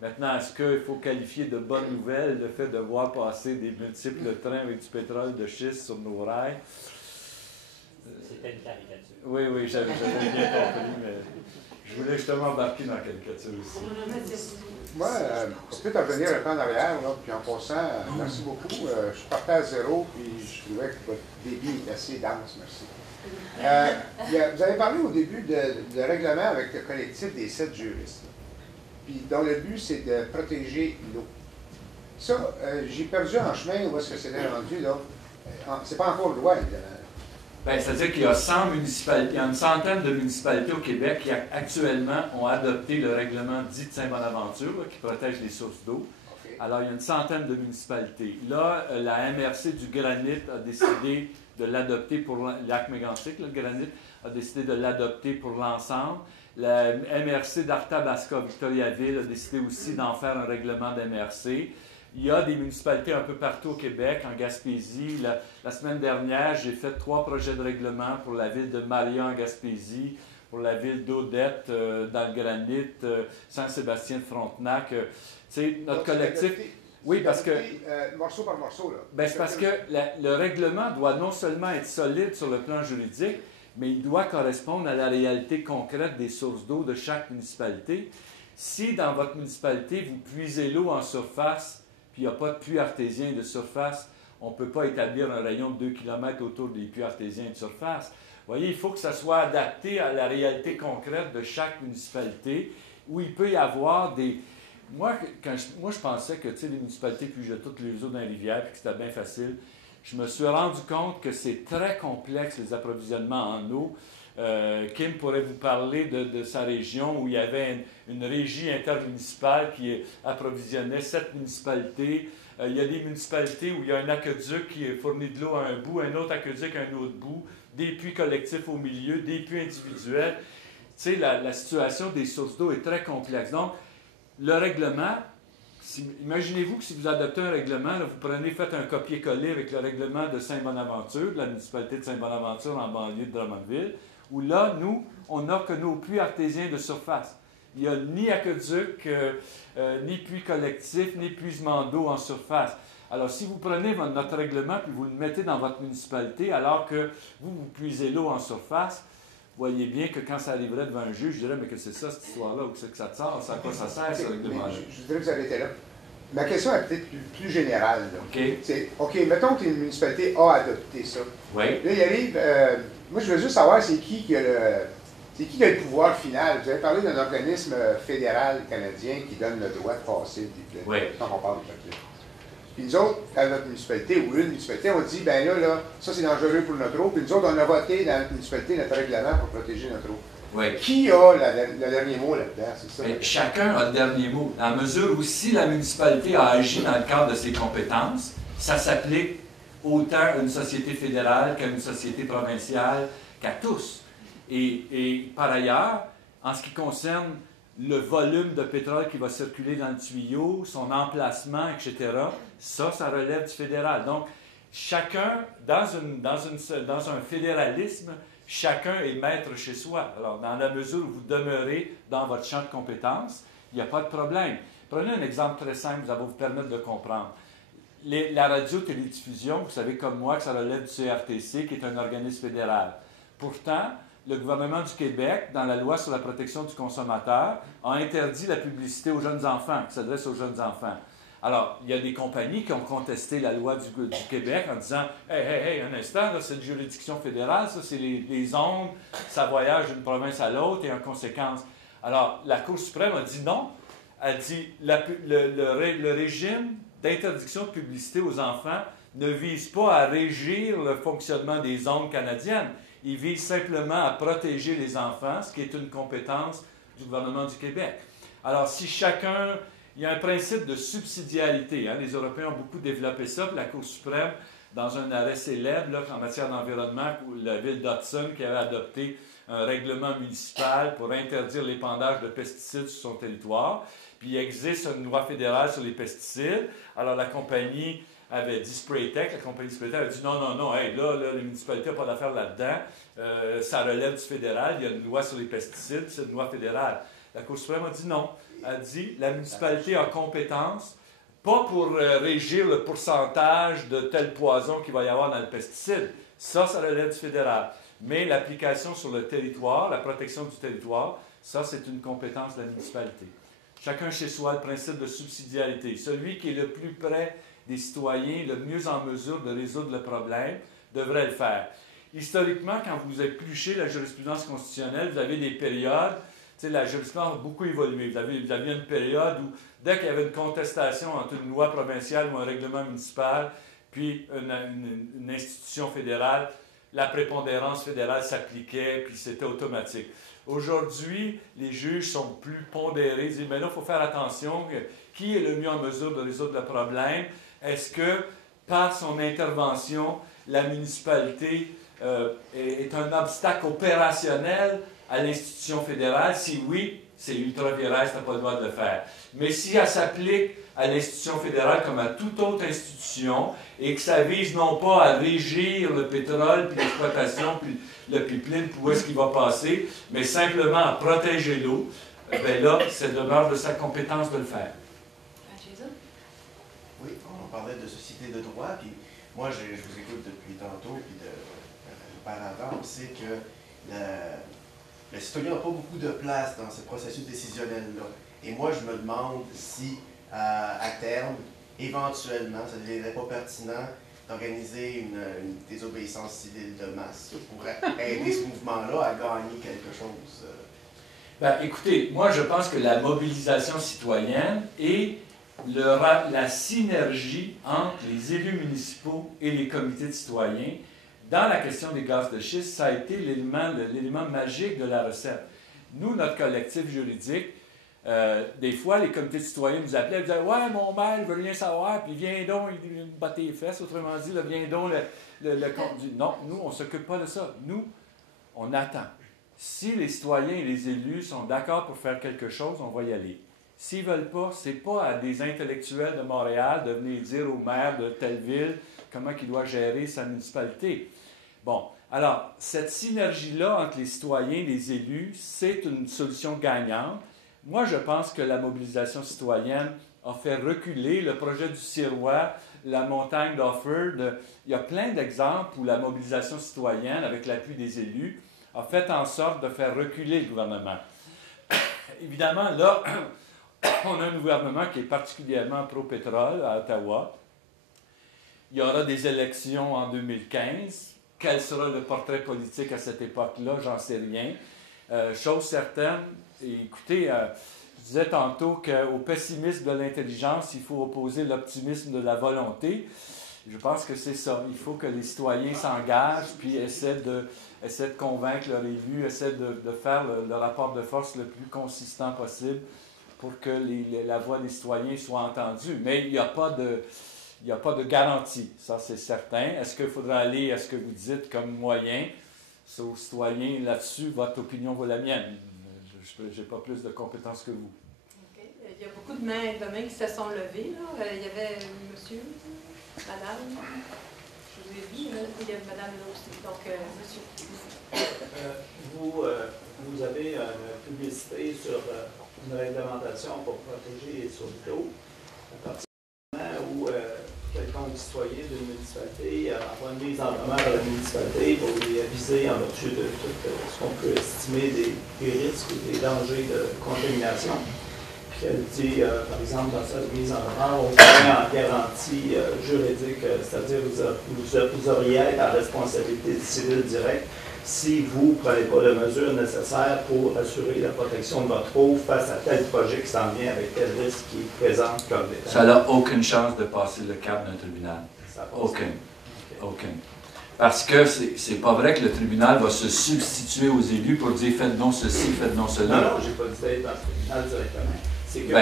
Maintenant, est-ce qu'il faut qualifier de bonne nouvelle le fait de voir passer des multiples trains avec du pétrole de schiste sur nos rails? C'était une caricature. Oui, j'avais bien compris, mais je voulais justement embarquer dans la caricature aussi. Moi, je peux te revenir un peu en arrière, là, puis en passant, merci beaucoup. Je partais à 0, puis je trouvais que votre débit est assez dense, merci. Vous avez parlé au début de règlement avec le collectif des 7 juristes, puis dont le but, c'est de protéger l'eau. Ça, j'ai perdu en chemin où est-ce que c'était rendu, là. C'est pas encore loi, évidemment. Bien, c'est-à-dire qu'il y a 100 municipalités, il y a une centaine de municipalités au Québec qui actuellement ont adopté le règlement dit de Saint-Bonaventure, là, qui protège les sources d'eau. Okay. Alors, il y a une centaine de municipalités. Là, la MRC du Granit a décidé de l'adopter pour Lac-Mégantic. Le Granit a décidé de l'adopter pour l'ensemble. La MRC d'Arthabasca-Victoriaville a décidé aussi d'en faire un règlement d'MRC. Il y a des municipalités un peu partout au Québec, en Gaspésie. La semaine dernière, j'ai fait 3 projets de règlement pour la ville de Maria en Gaspésie, pour la ville d'Odette dans le Granit, Saint-Sébastien-de-Frontenac. Tu sais, notre collectif... Oui, parce que... morceau par morceau, là. Ben, c'est parce que le règlement doit non seulement être solide sur le plan juridique, mais il doit correspondre à la réalité concrète des sources d'eau de chaque municipalité. Si dans votre municipalité, vous puisez l'eau en surface, puis il n'y a pas de puits artésien de surface, on ne peut pas établir un rayon de 2 km autour des puits artésiens de surface. Vous voyez, il faut que ça soit adapté à la réalité concrète de chaque municipalité, où il peut y avoir des... Moi, je pensais que les municipalités puisaient toutes les eaux dans les rivières, puis que c'était bien facile. je me suis rendu compte que c'est très complexe, les approvisionnements en eau. Kim pourrait vous parler de sa région où il y avait une régie intermunicipale qui approvisionnait 7 municipalités. Il y a des municipalités où il y a un aqueduc qui fournit de l'eau à un bout, un autre aqueduc à un autre bout, des puits collectifs au milieu, des puits individuels. Tu sais, la situation des sources d'eau est très complexe. Donc, le règlement, imaginez-vous que si vous adoptez un règlement, là, vous faites un copier-coller avec le règlement de Saint-Bonaventure, de la municipalité de Saint-Bonaventure en banlieue de Drummondville, où là, nous, on n'a que nos puits artésiens de surface. Il n'y a ni aqueduc, ni puits collectif, ni puisement d'eau en surface. Alors, si vous prenez notre règlement et vous le mettez dans votre municipalité, alors que vous puisez l'eau en surface, voyez bien que quand ça arriverait devant un juge, je dirais, mais que c'est ça, cette histoire-là, ou que c'est que ça te sort, à quoi ça sert, ce règlement-là? Je voudrais vous arrêter là. Ma question est peut-être plus générale. OK, mettons que une municipalité a adopté ça. Oui. Là, il arrive... moi, je veux juste savoir c'est qui a le pouvoir final. Vous avez parlé d'un organisme fédéral canadien qui donne le droit de passer quand on parle de papier. Puis nous autres, à notre municipalité ou une municipalité, on dit, ben là, ça c'est dangereux pour notre eau. Puis nous autres, on a voté dans notre municipalité notre règlement pour protéger notre eau. Oui. Qui a le dernier mot là-dedans? C'est ça? Chacun a le dernier mot. Dans la mesure où si la municipalité a agi dans le cadre de ses compétences, ça s'applique autant à une société fédérale qu'à une société provinciale, qu'à tous. Et par ailleurs, en ce qui concerne le volume de pétrole qui va circuler dans le tuyau, son emplacement, etc., ça relève du fédéral. Donc, chacun, dans un fédéralisme, chacun est maître chez soi. Alors, dans la mesure où vous demeurez dans votre champ de compétences, il n'y a pas de problème. Prenez un exemple très simple, ça va vous permettre de comprendre. La radio-télédiffusion, vous savez comme moi que ça relève du CRTC, qui est un organisme fédéral. Pourtant, le gouvernement du Québec, dans la loi sur la protection du consommateur, a interdit la publicité aux jeunes enfants, qui s'adresse aux jeunes enfants. Alors, il y a des compagnies qui ont contesté la loi du Québec en disant « Hey, un instant, c'est une juridiction fédérale, ça, c'est les ondes, ça voyage d'une province à l'autre et en conséquence. » Alors, la Cour suprême a dit non. Elle dit le régime d'interdiction de publicité aux enfants ne vise pas à régir le fonctionnement des ondes canadiennes. Il vise simplement à protéger les enfants, ce qui est une compétence du gouvernement du Québec. Alors, si chacun... Il y a un principe de subsidiarité. Hein? Les Européens ont beaucoup développé ça. Puis la Cour suprême, dans un arrêt célèbre là, en matière d'environnement, la ville d'Hudson qui avait adopté un règlement municipal pour interdire l'épandage de pesticides sur son territoire. Puis il existe une loi fédérale sur les pesticides. Alors la compagnie avait dit Spraytech, la compagnie Spraytech avait dit non, hey, là, les municipalités n'ont pas d'affaires là-dedans. Ça relève du fédéral. Il y a une loi sur les pesticides, c'est une loi fédérale. La Cour suprême a dit non. A dit la municipalité a compétence, pas pour régir le pourcentage de tel poison qu'il va y avoir dans le pesticide. Ça relève du fédéral. Mais l'application sur le territoire, la protection du territoire, ça, c'est une compétence de la municipalité. Chacun chez soi, le principe de subsidiarité. Celui qui est le plus près des citoyens, le mieux en mesure de résoudre le problème, devrait le faire. Historiquement, quand vous épluchez la jurisprudence constitutionnelle, vous avez des périodes. La jurisprudence a beaucoup évolué. Vous aviez une période où, dès qu'il y avait une contestation entre une loi provinciale ou un règlement municipal, puis une institution fédérale, la prépondérance fédérale s'appliquait, puis c'était automatique. Aujourd'hui, les juges sont plus pondérés. Ils disent, mais là, il faut faire attention. Qui est le mieux en mesure de résoudre le problème? Est-ce que, par son intervention, la municipalité est un obstacle opérationnel à l'institution fédérale? Si oui, c'est ultra-virage, tu n'as pas le droit de le faire. Mais si elle s'applique à l'institution fédérale comme à toute autre institution et que ça vise non pas à régir le pétrole, puis l'exploitation, puis le pipeline, puis où est-ce qu'il va passer, mais simplement à protéger l'eau, bien là, c'est demeure de sa compétence de le faire. Oui, on parlait de société de droit, puis moi, je vous écoute depuis tantôt, puis auparavant, on sait que le citoyen n'a pas beaucoup de place dans ce processus décisionnel-là. Et moi, je me demande si, à terme, éventuellement, ça ne deviendrait pas pertinent d'organiser une désobéissance civile de masse pour aider ce mouvement-là à gagner quelque chose. Bien, écoutez, moi, je pense que la mobilisation citoyenne est la synergie entre les élus municipaux et les comités de citoyens dans la question des gaz de schiste, ça a été l'élément magique de la recette. Nous, notre collectif juridique, des fois, les comités de citoyens nous appelaient et disaient « Ouais, mon maire, il veut rien savoir, puis viens donc, il me battre les fesses, autrement dit, là, viens donc le compte du... » Non, nous, on ne s'occupe pas de ça. Nous, on attend. Si les citoyens et les élus sont d'accord pour faire quelque chose, on va y aller. S'ils ne veulent pas, ce n'est pas à des intellectuels de Montréal de venir dire au maire de telle ville comment il doit gérer sa municipalité. Bon, alors, cette synergie-là entre les citoyens et les élus, c'est une solution gagnante. Moi, je pense que la mobilisation citoyenne a fait reculer le projet du Sirois, la montagne d'Offord. Il y a plein d'exemples où la mobilisation citoyenne, avec l'appui des élus, a fait en sorte de faire reculer le gouvernement. Évidemment, là, on a un gouvernement qui est particulièrement pro-pétrole à Ottawa. Il y aura des élections en 2015. Quel sera le portrait politique à cette époque-là? J'en sais rien. Chose certaine, écoutez, je disais tantôt qu'au pessimisme de l'intelligence, il faut opposer l'optimisme de la volonté. Je pense que c'est ça. Il faut que les citoyens s'engagent, puis essaient de convaincre leurs élus, essaient de faire le rapport de force le plus consistant possible pour que la voix des citoyens soit entendue. Mais il n'y a pas de garantie, ça c'est certain. Est-ce qu'il faudra aller à ce que vous dites comme moyen? Aux citoyens, là-dessus, votre opinion vaut la mienne. Je n'ai pas plus de compétences que vous. Okay. Il y a beaucoup de mains qui se sont levées. Là. Il y avait monsieur, madame, je vous ai vu, là. Il y a madame là aussi. Donc, monsieur. Vous avez une publicité sur une réglementation pour protéger les sources d'eau. À partir du moment où quelconque citoyen d'une municipalité envoie une mise en demeure à la municipalité pour les aviser en vertu de tout ce qu'on peut estimer des risques ou des dangers de contamination. Puis elle dit, par exemple, dans cette mise en demeure, on fait en garantie juridique, c'est-à-dire vous auriez à être en responsabilité civile directe si vous ne prenez pas les mesures nécessaires pour assurer la protection de votre eau face à tel projet qui s'en vient avec tel risque qui présente comme des... Ça n'a aucune chance de passer le cap d'un tribunal. Aucune. Aucune. Parce que c'est pas vrai que le tribunal va se substituer aux élus pour dire faites donc ceci, faites donc cela. Non, je n'ai pas dit d'aller dans le tribunal directement. C'est que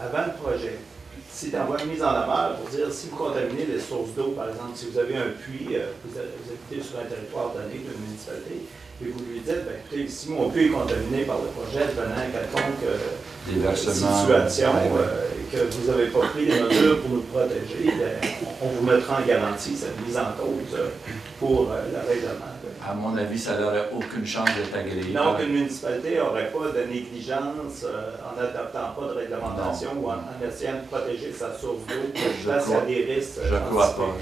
avant le projet, si tu envoies une mise en demeure pour dire si vous contaminez les sources d'eau, par exemple, si vous avez un puits, vous habitez sur un territoire donné d'une municipalité, et vous lui dites, bien, écoutez, si mon puits est contaminé par le projet devenant quelconque situation et que vous n'avez pas pris les mesures pour nous protéger, bien, on vous mettra en garantie cette mise en cause pour le règlement. À mon avis, ça n'aurait aucune chance d'être agréé. Donc, une municipalité n'aurait pas de négligence en n'adoptant pas de réglementation ou en essayant de protéger sa source d'eau face à des risques. Je ne crois pas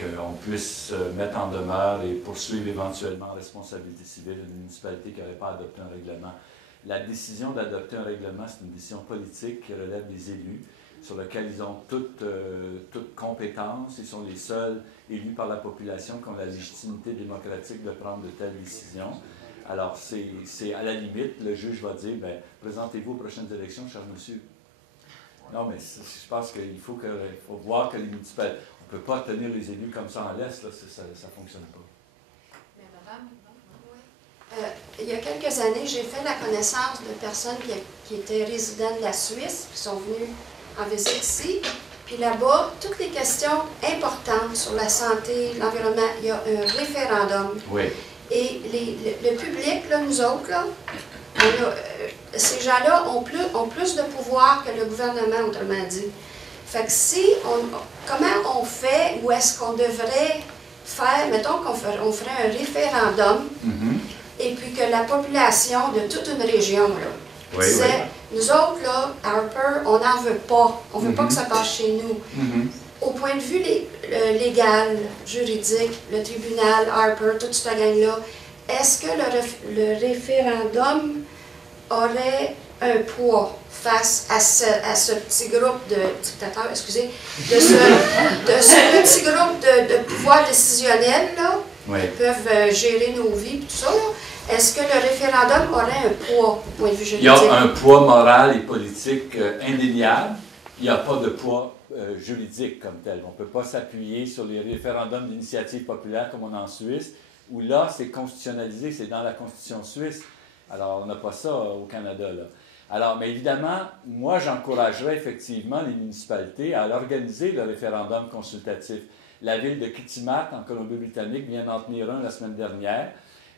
qu'on puisse mettre en demeure et poursuivre éventuellement en responsabilité civile une municipalité qui n'aurait pas adopté un règlement. La décision d'adopter un règlement, c'est une décision politique qui relève des élus, sur laquelle ils ont toute compétence. Ils sont les seuls élus par la population qui ont la légitimité démocratique de prendre de telles décisions. Alors, c'est à la limite, le juge va dire, bien, présentez-vous aux prochaines élections, cher monsieur. Non, mais je pense qu'il faut voir que les municipalités... On ne peut pas tenir les élus comme ça en laisse, là, ça ne fonctionne pas. Mais madame, il y a quelques années, j'ai fait la connaissance de personnes qui étaient résidents de la Suisse, qui sont venues en visite ici. Puis là-bas, toutes les questions importantes sur la santé, l'environnement, il y a un référendum. Oui. Et le public, là, nous autres, là, ces gens-là ont plus de pouvoir que le gouvernement, autrement dit. Fait que comment on fait, ou est-ce qu'on devrait faire, mettons qu'on ferait un référendum, et puis que la population de toute une région, là, disait, nous autres, là, Harper, on n'en veut pas. On ne veut pas que ça passe chez nous. Au point de vue légal, juridique, le tribunal, Harper, toute cette gang-là, est-ce que le référendum aurait un poids face à ce petit groupe de dictateurs, excusez, de ce petit groupe de pouvoir décisionnel, là, peuvent gérer nos vies, tout ça. Est-ce que le référendum aurait un poids, point de vue juridique? Il y a un poids moral et politique indéniable. Il n'y a pas de poids juridique comme tel. On ne peut pas s'appuyer sur les référendums d'initiative populaire comme on a en Suisse, où là, c'est constitutionnalisé, c'est dans la Constitution suisse. Alors, on n'a pas ça au Canada, là. Alors, mais évidemment, moi, j'encouragerais effectivement les municipalités à organiser le référendum consultatif. La ville de Kitimat, en Colombie-Britannique, vient d'en tenir un la semaine dernière,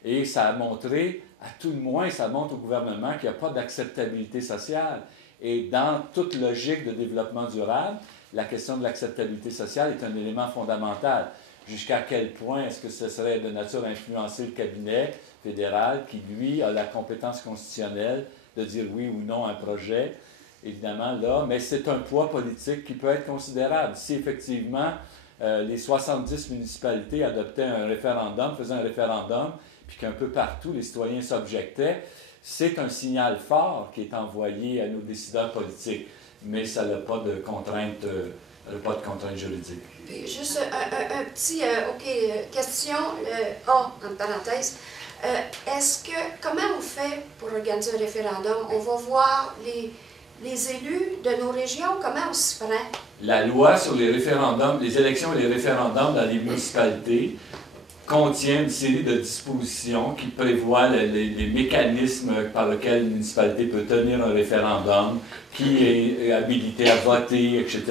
et ça a montré, à tout le moins, ça montre au gouvernement qu'il n'y a pas d'acceptabilité sociale. Et dans toute logique de développement durable, la question de l'acceptabilité sociale est un élément fondamental. Jusqu'à quel point est-ce que ce serait de nature à influencer le cabinet fédéral qui, lui, a la compétence constitutionnelle de dire oui ou non à un projet, évidemment, là, mais c'est un poids politique qui peut être considérable. Si effectivement les 70 municipalités adoptaient un référendum, faisaient un référendum, puis qu'un peu partout les citoyens s'objectaient, c'est un signal fort qui est envoyé à nos décideurs politiques, mais ça n'a pas de contrainte, juridique. Puis juste un petit, question A, entre parenthèses. Comment on fait pour organiser un référendum? On va voir les élus de nos régions, comment on s'y prend? La loi sur les référendums, les élections et les référendums dans les municipalités contient une série de dispositions qui prévoient les mécanismes par lesquels une municipalité peut tenir un référendum, qui est habilité à voter, etc.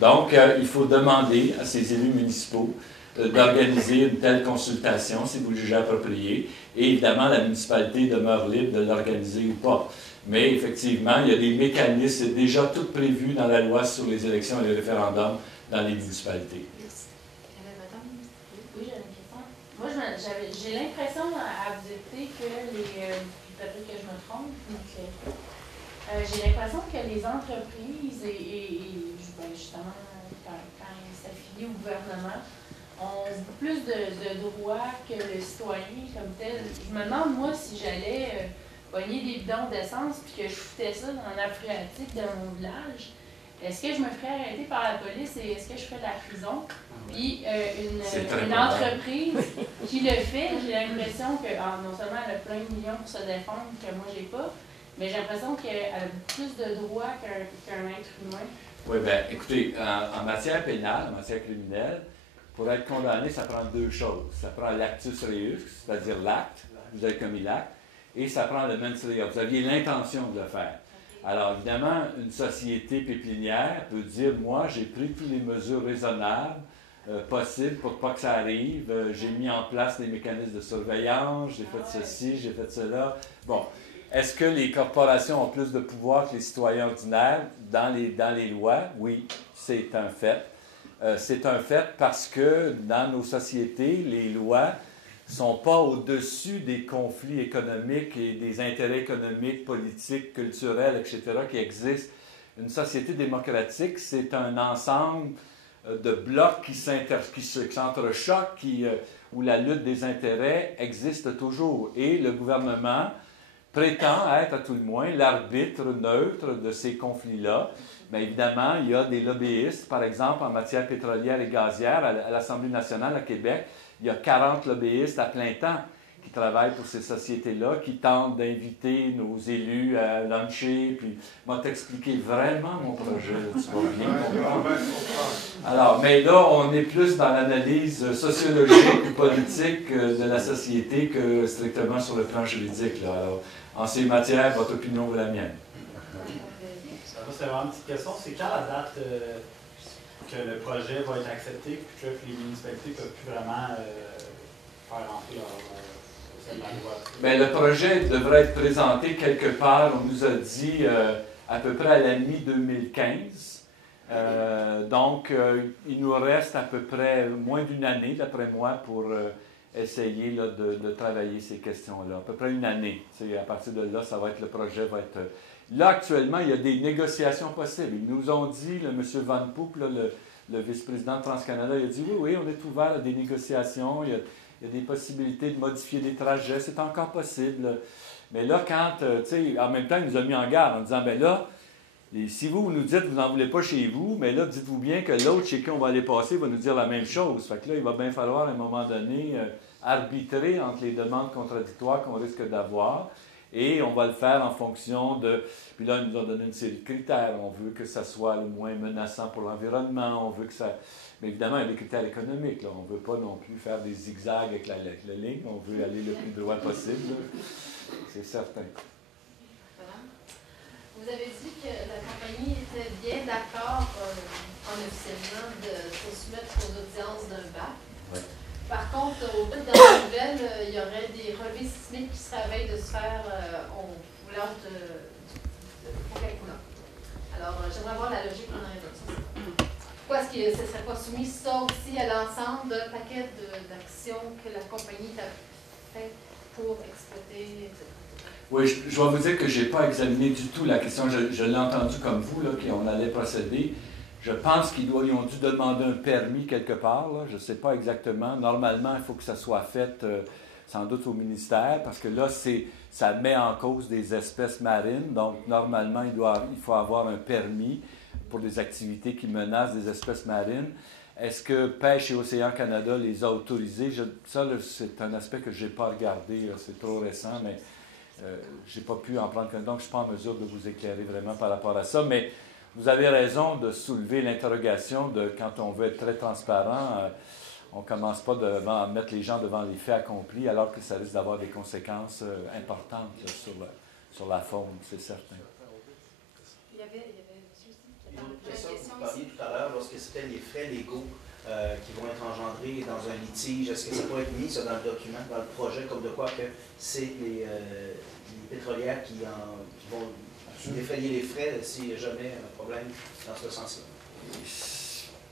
Donc, il faut demander à ces élus municipaux d'organiser une telle consultation, si vous le jugez approprié, et évidemment, la municipalité demeure libre de l'organiser ou pas. Mais effectivement, il y a des mécanismes, c'est déjà tout prévu dans la loi sur les élections et les référendums dans les municipalités. Oui, j'avais une question. Moi, j'ai l'impression à vous écouter que peut-être que je me trompe, j'ai l'impression que les entreprises justement, quand ils s'affilient au gouvernement, ont plus de droits que le citoyen comme tel. Je me demande, moi, si j'allais pogner des bidons d'essence puis que je foutais ça dans la phréatique de mon village, est-ce que je me ferais arrêter par la police et est-ce que je ferais de la prison? Puis une entreprise qui le fait, j'ai l'impression que non seulement elle a plein de millions pour se défendre que moi j'ai pas, mais j'ai l'impression qu'elle a plus de droits qu'un être humain. Oui, bien, écoutez, en matière pénale, en matière criminelle, pour être condamné, ça prend deux choses. Ça prend l'actus reus, c'est-à-dire l'acte, vous avez commis l'acte, et ça prend le mens rea, vous aviez l'intention de le faire. Alors, évidemment, une société pépinière peut dire, moi, j'ai pris toutes les mesures raisonnables possibles pour pas que ça arrive, j'ai mis en place des mécanismes de surveillance, j'ai fait ceci, j'ai fait cela. Bon, est-ce que les corporations ont plus de pouvoir que les citoyens ordinaires dans les lois? Oui, c'est un fait. C'est un fait parce que dans nos sociétés, les lois ne sont pas au-dessus des conflits économiques et des intérêts économiques, politiques, culturels, etc. qui existent. Une société démocratique, c'est un ensemble de blocs qui s'entrechoquent, où la lutte des intérêts existe toujours. Et le gouvernement prétend être, à tout le moins, l'arbitre neutre de ces conflits-là. Bien évidemment, il y a des lobbyistes, par exemple, en matière pétrolière et gazière, à l'Assemblée nationale à Québec, il y a 40 lobbyistes à plein temps qui travaillent pour ces sociétés-là, qui tentent d'inviter nos élus à luncher, puis vont t'expliquer vraiment mon projet, tu vas bien comprendre. Alors, mais là, on est plus dans l'analyse sociologique ou politique de la société que strictement sur le plan juridique, là. Alors, en ces matières, votre opinion vaut la mienne. C'est vraiment une petite question. C'est quand la date que le projet va être accepté puis que les municipalités ne peuvent plus vraiment faire rentrer leur loi? Bien, le projet devrait être présenté quelque part, on nous a dit, à peu près à la mi-2015. Donc, il nous reste à peu près moins d'une année, d'après moi, pour essayer là, de travailler ces questions-là. À peu près une année. À partir de là, le projet va être... Là, actuellement, il y a des négociations possibles. Ils nous ont dit, M. Van Poep, là, le vice-président de TransCanada, il a dit oui, on est ouvert à des négociations, il y a des possibilités de modifier des trajets, c'est encore possible. Mais là, quand, en même temps, il nous a mis en garde en disant, bien là, Si vous nous dites que vous n'en voulez pas chez vous, mais là, dites-vous bien que l'autre chez qui on va aller passer va nous dire la même chose. Fait que là, il va bien falloir à un moment donné arbitrer entre les demandes contradictoires qu'on risque d'avoir. Et on va le faire en fonction de... Puis là, il nous a donné une série de critères. On veut que ça soit le moins menaçant pour l'environnement. On veut que ça... Mais évidemment, il y a des critères économiques. Là. On ne veut pas non plus faire des zigzags avec la ligne. On veut aller le plus droit possible. C'est certain. Vous avez dit que la compagnie était bien d'accord, officiellement, de se soumettre aux audiences d'un bac. Oui. Par contre, au bout de la nouvelle, il y aurait des relevés sismiques qui seraient à veille de se faire au lac de Coca-Cola. Alors, j'aimerais voir la logique en arrière de ça. Pourquoi est-ce que ce ne serait pas soumis ça aussi à l'ensemble d'un paquet d'actions que la compagnie a fait pour exploiter, etc.? Oui, je dois vous dire que je n'ai pas examiné du tout la question. Je l'ai entendu comme vous, là, qu'on allait procéder. Je pense qu'ils ont dû demander un permis quelque part. Là. Je ne sais pas exactement. Normalement, il faut que ça soit fait sans doute au ministère, parce que là, ça met en cause des espèces marines. Donc, normalement, il faut avoir un permis pour des activités qui menacent des espèces marines. Est-ce que Pêche et Océan Canada les a autorisés? Ça, c'est un aspect que je n'ai pas regardé. C'est trop récent, mais je n'ai pas pu en prendre compte. Donc, je ne suis pas en mesure de vous éclairer vraiment par rapport à ça. Mais vous avez raison de soulever l'interrogation de quand on veut être très transparent, on ne commence pas à mettre les gens devant les faits accomplis, alors que ça risque d'avoir des conséquences importantes là, sur la faune, c'est certain. Il y avait aussi une autre question que vous parliez tout à l'heure, lorsque c'était les frais légaux qui vont être engendrés dans un litige, est-ce que ça pourrait être mis ça, dans le document, dans le projet, comme de quoi que c'est les pétrolières qui vont défailler les frais s'il n'y a jamais un problème dans ce sens-là?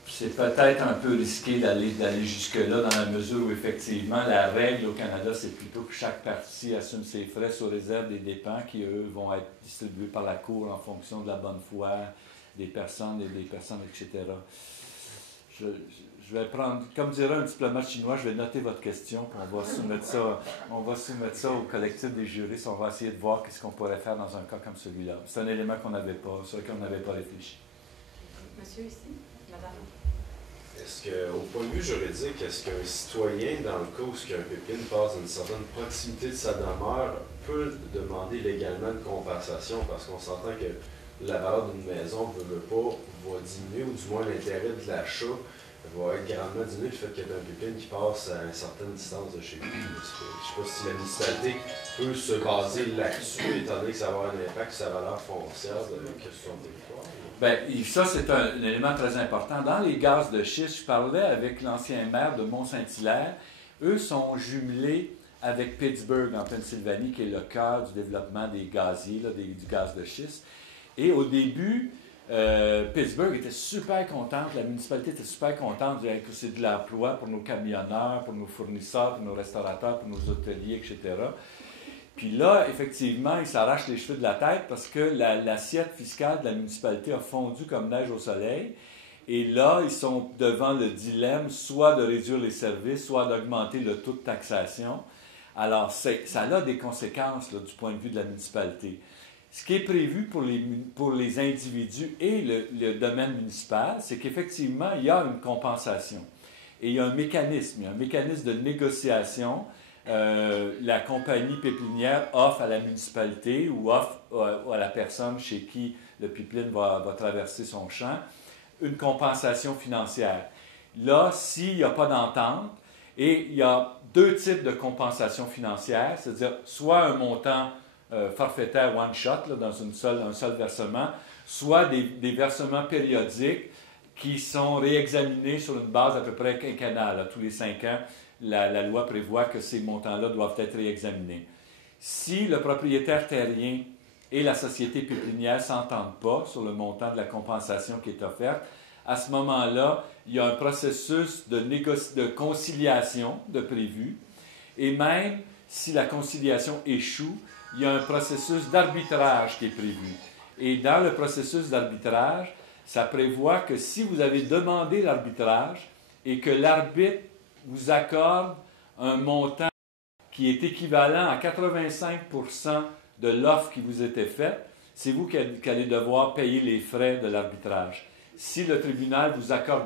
C'est peut-être un peu risqué d'aller jusque-là, dans la mesure où, effectivement, la règle au Canada, c'est plutôt que chaque partie assume ses frais sous réserve des dépens qui, eux, vont être distribués par la Cour en fonction de la bonne foi des personnes, etc. Je vais prendre, comme dirait un diplomate chinois, je vais noter votre question, puis on va soumettre ça au collectif des juristes. On va essayer de voir qu'est-ce qu'on pourrait faire dans un cas comme celui-là. C'est un élément sur lequel on n'avait pas réfléchi. Monsieur ici, madame. Est-ce qu'au point de vue juridique, est-ce qu'un citoyen, dans le cas où un pipeline passe à une certaine proximité de sa demeure, peut demander légalement une compensation? Parce qu'on s'entend que la valeur d'une maison va diminuer, ou du moins l'intérêt de l'achat va être grandement diminué du fait qu'il y a un pipeline qui passe à une certaine distance de chez lui. Je ne sais pas si la municipalité peut se baser là-dessus, étant donné que ça va avoir un impact sur sa valeur foncière de son territoire. Bien, ça, c'est un élément très important. Dans les gaz de schiste, je parlais avec l'ancien maire de Mont-Saint-Hilaire. Eux sont jumelés avec Pittsburgh, en Pennsylvanie, qui est le cœur du développement des gaziers, là, du gaz de schiste. Et au début, Pittsburgh était super contente, la municipalité était super contente que c'est de l'emploi pour nos camionneurs, pour nos fournisseurs, pour nos restaurateurs, pour nos hôteliers, etc. Puis là, effectivement, ils s'arrachent les cheveux de la tête parce que l'assiette fiscale de la municipalité a fondu comme neige au soleil. Et là, ils sont devant le dilemme soit de réduire les services, soit d'augmenter le taux de taxation. Alors, ça a des conséquences là, du point de vue de la municipalité. Ce qui est prévu pour les individus et le domaine municipal, c'est qu'effectivement, il y a une compensation. Et il y a un mécanisme de négociation. La compagnie pépinière offre à la municipalité ou offre à la personne chez qui le pipeline va traverser son champ une compensation financière. Là, s'il n'y a pas d'entente, et il y a deux types de compensation financière, c'est-à-dire soit un montant forfaitaire one-shot, dans un seul versement, soit des versements périodiques qui sont réexaminés sur une base à peu près quinquennale. Tous les 5 ans, la loi prévoit que ces montants-là doivent être réexaminés. Si le propriétaire terrien et la société pépinière ne s'entendent pas sur le montant de la compensation qui est offerte, à ce moment-là, il y a un processus de conciliation de prévu. Et même si la conciliation échoue, il y a un processus d'arbitrage qui est prévu. Et dans le processus d'arbitrage, ça prévoit que si vous avez demandé l'arbitrage et que l'arbitre vous accorde un montant qui est équivalent à 85% de l'offre qui vous était faite, c'est vous qui allez devoir payer les frais de l'arbitrage. Si le tribunal vous accorde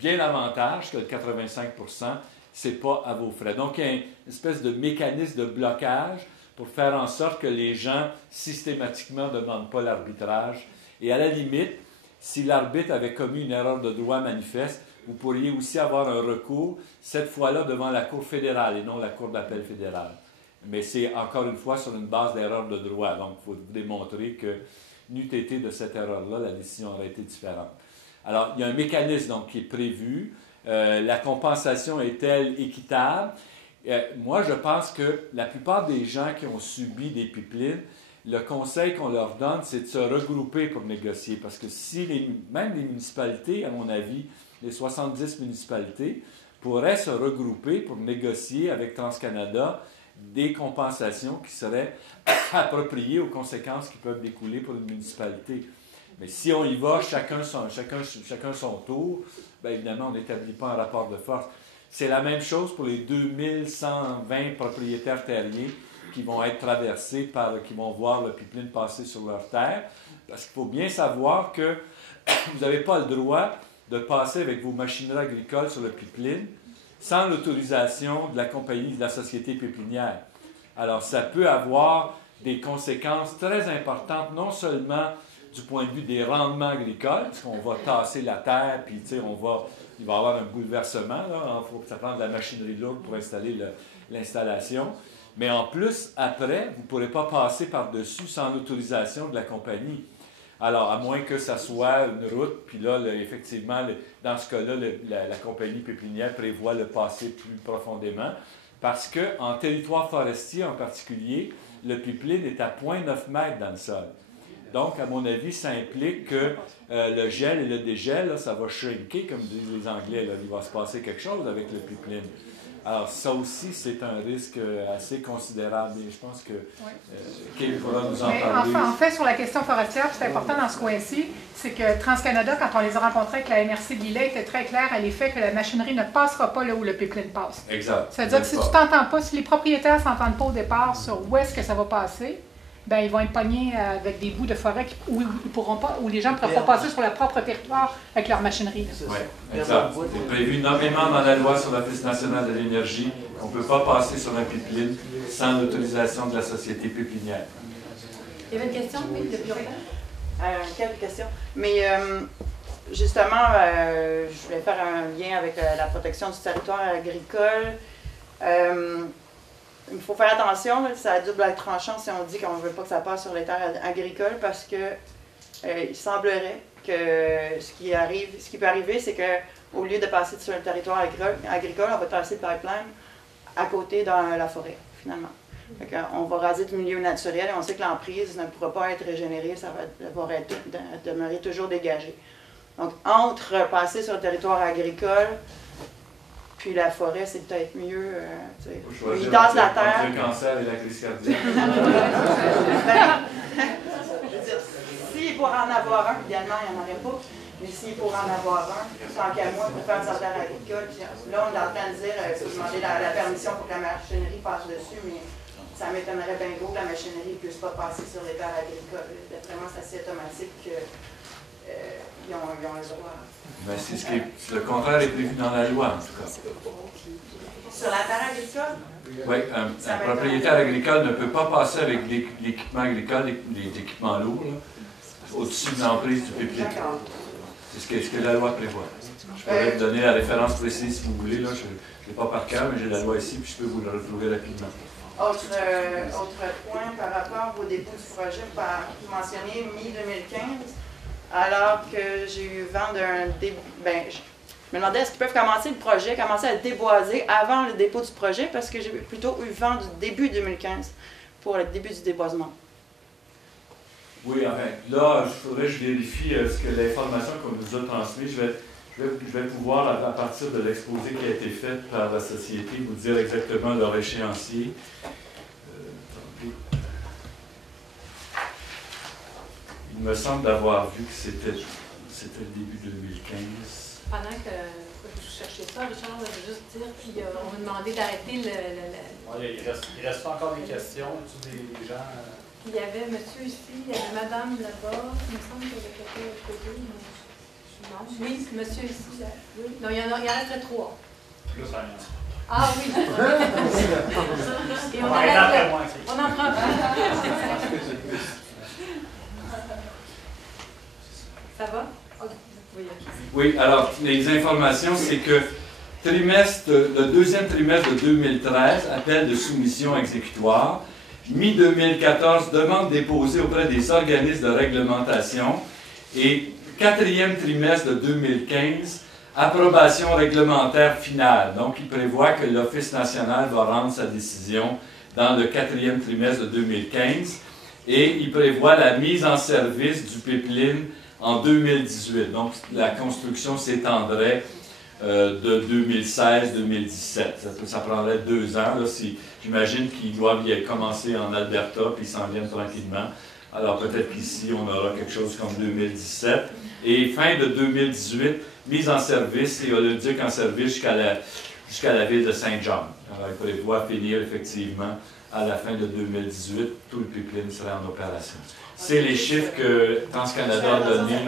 bien davantage que le 85 %, ce n'est pas à vos frais. Donc, il y a une espèce de mécanisme de blocage pour faire en sorte que les gens systématiquement ne demandent pas l'arbitrage. Et à la limite, si l'arbitre avait commis une erreur de droit manifeste, vous pourriez aussi avoir un recours, cette fois-là devant la Cour fédérale et non la Cour d'appel fédérale. Mais c'est encore une fois sur une base d'erreur de droit. Donc, il faut démontrer que n'eût été de cette erreur-là, la décision aurait été différente. Alors, il y a un mécanisme donc, qui est prévu. La compensation est-elle équitable? Moi, je pense que la plupart des gens qui ont subi des pipelines, le conseil qu'on leur donne, c'est de se regrouper pour négocier. Parce que si même les municipalités, à mon avis, les 70 municipalités, pourraient se regrouper pour négocier avec TransCanada des compensations qui seraient appropriées aux conséquences qui peuvent découler pour une municipalité. Mais si on y va, chacun son tour, bien évidemment, on n'établit pas un rapport de force. C'est la même chose pour les 2120 propriétaires terriens qui vont être traversés qui vont voir le pipeline passer sur leur terre. Parce qu'il faut bien savoir que vous n'avez pas le droit de passer avec vos machineries agricoles sur le pipeline sans l'autorisation de la compagnie, de la société pépinière. Alors, ça peut avoir des conséquences très importantes, non seulement du point de vue des rendements agricoles, parce qu'on va tasser la terre, puis il va y avoir un bouleversement, il faut que ça prenne de la machinerie lourde pour installer l'installation. Mais en plus, après, vous ne pourrez pas passer par-dessus sans l'autorisation de la compagnie. Alors, à moins que ça soit une route, puis là, effectivement, dans ce cas-là, la compagnie pépinière prévoit le passer plus profondément, parce qu'en territoire forestier en particulier, le pipeline est à 0,9 m dans le sol. Donc, à mon avis, ça implique que le gel et le dégel, là, ça va shrinker, comme disent les Anglais. Là. Il va se passer quelque chose avec le pipeline. Alors, ça aussi, c'est un risque assez considérable. Et je pense que Kay pourra nous en parler. En fait, sur la question forestière, c'est important dans ce coin-ci, c'est que TransCanada, quand on les a rencontrés avec la MRC de Lillet, était très clair à l'effet que la machinerie ne passera pas là où le pipeline passe. Exact. C'est-à-dire que si tu t'entends pas, si les propriétaires ne s'entendent pas au départ sur où est-ce que ça va passer, ben, ils vont être pognés avec des bouts de forêt où les gens ne pourront pas passer sur leur propre territoire avec leur machinerie. Oui, exact. C'est prévu nommément dans la loi sur l'Office national de l'énergie. On ne peut pas passer sur un pipeline sans l'autorisation de la société pépinière. Il y avait une question, oui, depuis longtemps? Quelques questions. Mais justement, je voulais faire un lien avec la protection du territoire agricole. Il faut faire attention, ça a double tranchant si on dit qu'on ne veut pas que ça passe sur les terres agricoles parce que il semblerait que ce qui peut arriver, c'est qu'au lieu de passer sur le territoire agricole, on va passer le pipeline à côté dans la forêt, finalement. On va raser du milieu naturel et on sait que l'emprise ne pourra pas être régénérée, ça va demeurer toujours dégagé. Donc, entre passer sur le territoire agricole puis la forêt, c'est peut-être mieux. Il tasse la terre. Entre le cancer et la crise cardiaque. Je veux dire, s'il pourrait en avoir un, idéalement, il n'y en aurait pas. Mais s'il pourrait en avoir un, tant qu'à moi, pour faire sa terre agricole, là, on est en train de dire qu'il faut demander la permission pour que la machinerie passe dessus, mais ça m'étonnerait bien gros que la machinerie ne puisse pas passer sur les terres agricoles. D'après moi, c'est assez automatique qu'ils ont le droit. Ben, le contraire est prévu dans la loi, en tout cas. Sur la terre agricole? Oui, un propriétaire agricole ne peut pas passer avec l'équipement agricole, les équipements lourds, au-dessus de l'emprise du pipeline. C'est ce que la loi prévoit. Je pourrais vous donner la référence précise si vous voulez. Là. Je ne l'ai pas par cœur, mais j'ai la loi ici, puis je peux vous le retrouver rapidement. Autre point par rapport au dépôt du projet, vous mentionnez mi-2015. Alors que j'ai eu vent d'un début. Je me demandais est-ce qu'ils peuvent commencer le projet, commencer à déboiser avant le dépôt du projet, parce que j'ai plutôt eu vent du début 2015 pour le début du déboisement. Oui, enfin, là, il faudrait que je vérifie ce que l'information qu'on nous a transmise. Je vais pouvoir, à partir de l'exposé qui a été fait par la société, vous dire exactement leur échéancier. Il me semble d'avoir vu que c'était le début 2015. Pendant que vous cherchez ça, Richard, on va juste dire, puis on va demander d'arrêter Il reste encore des questions. Des gens Il y avait monsieur ici, il y avait madame là-bas. Il me semble qu'il y avait quelqu'un de côté. Non. Oui, monsieur ici. Là. Oui. Non, il y en reste 3. Plus rien. Ah oui. Et on en prend plus. Ça va? Oui, oui, alors les informations, c'est que le deuxième trimestre de 2013, appel de soumission exécutoire. Mi-2014, demande déposée auprès des organismes de réglementation. Et quatrième trimestre de 2015, approbation réglementaire finale. Donc, il prévoit que l'Office national va rendre sa décision dans le quatrième trimestre de 2015. Et il prévoit la mise en service du pipeline en 2018. Donc, la construction s'étendrait de 2016-2017. Ça prendrait 2 ans. J'imagine qu'ils doivent y commencer en Alberta, puis ils s'en viennent tranquillement. Alors peut-être qu'ici, on aura quelque chose comme 2017. Et fin de 2018, mise en service et oléoduc en service jusqu'à la ville de Saint-Jean. Alors il prévoit finir effectivement à la fin de 2018, tout le pipeline serait en opération. C'est les chiffres que TransCanada a donnés.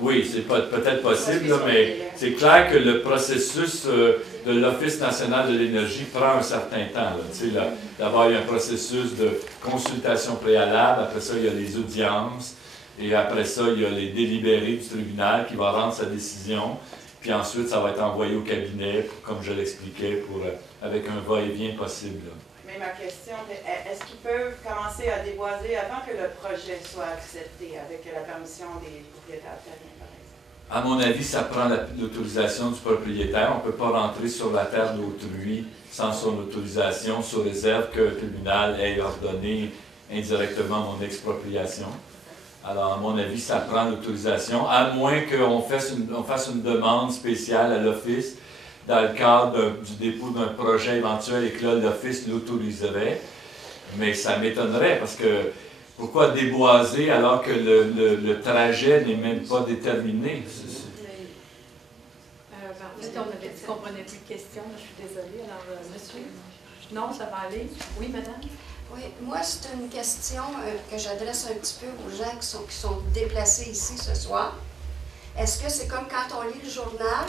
Oui, c'est peut-être possible, là, mais c'est clair que le processus de l'Office national de l'énergie prend un certain temps. D'abord, il y a un processus de consultation préalable, après ça, il y a les audiences, et après ça, il y a les délibérés du tribunal qui va rendre sa décision, puis ensuite, ça va être envoyé au cabinet, comme je l'expliquais, avec un va-et-vient possible. Là. Mais ma question, est-ce qu'ils peuvent commencer à déboiser avant que le projet soit accepté avec la permission des propriétaires terriens, par exemple? À mon avis, ça prend l'autorisation du propriétaire. On ne peut pas rentrer sur la terre d'autrui sans son autorisation, sous réserve que le tribunal ait ordonné indirectement mon expropriation. Alors, à mon avis, ça prend l'autorisation, à moins qu'on fasse une demande spéciale à l'Office dans le cadre du dépôt d'un projet éventuel et que là, l'Office l'autoriserait. Mais ça m'étonnerait parce que pourquoi déboiser alors que le trajet n'est même pas déterminé? En fait, on avait dit qu'on ne prenait plus de questions. Je suis désolée. Alors, monsieur? Non, ça va aller. Oui, madame? Oui, moi, c'est une question que j'adresse un petit peu aux gens qui sont déplacés ici ce soir. Est-ce que c'est comme quand on lit le journal,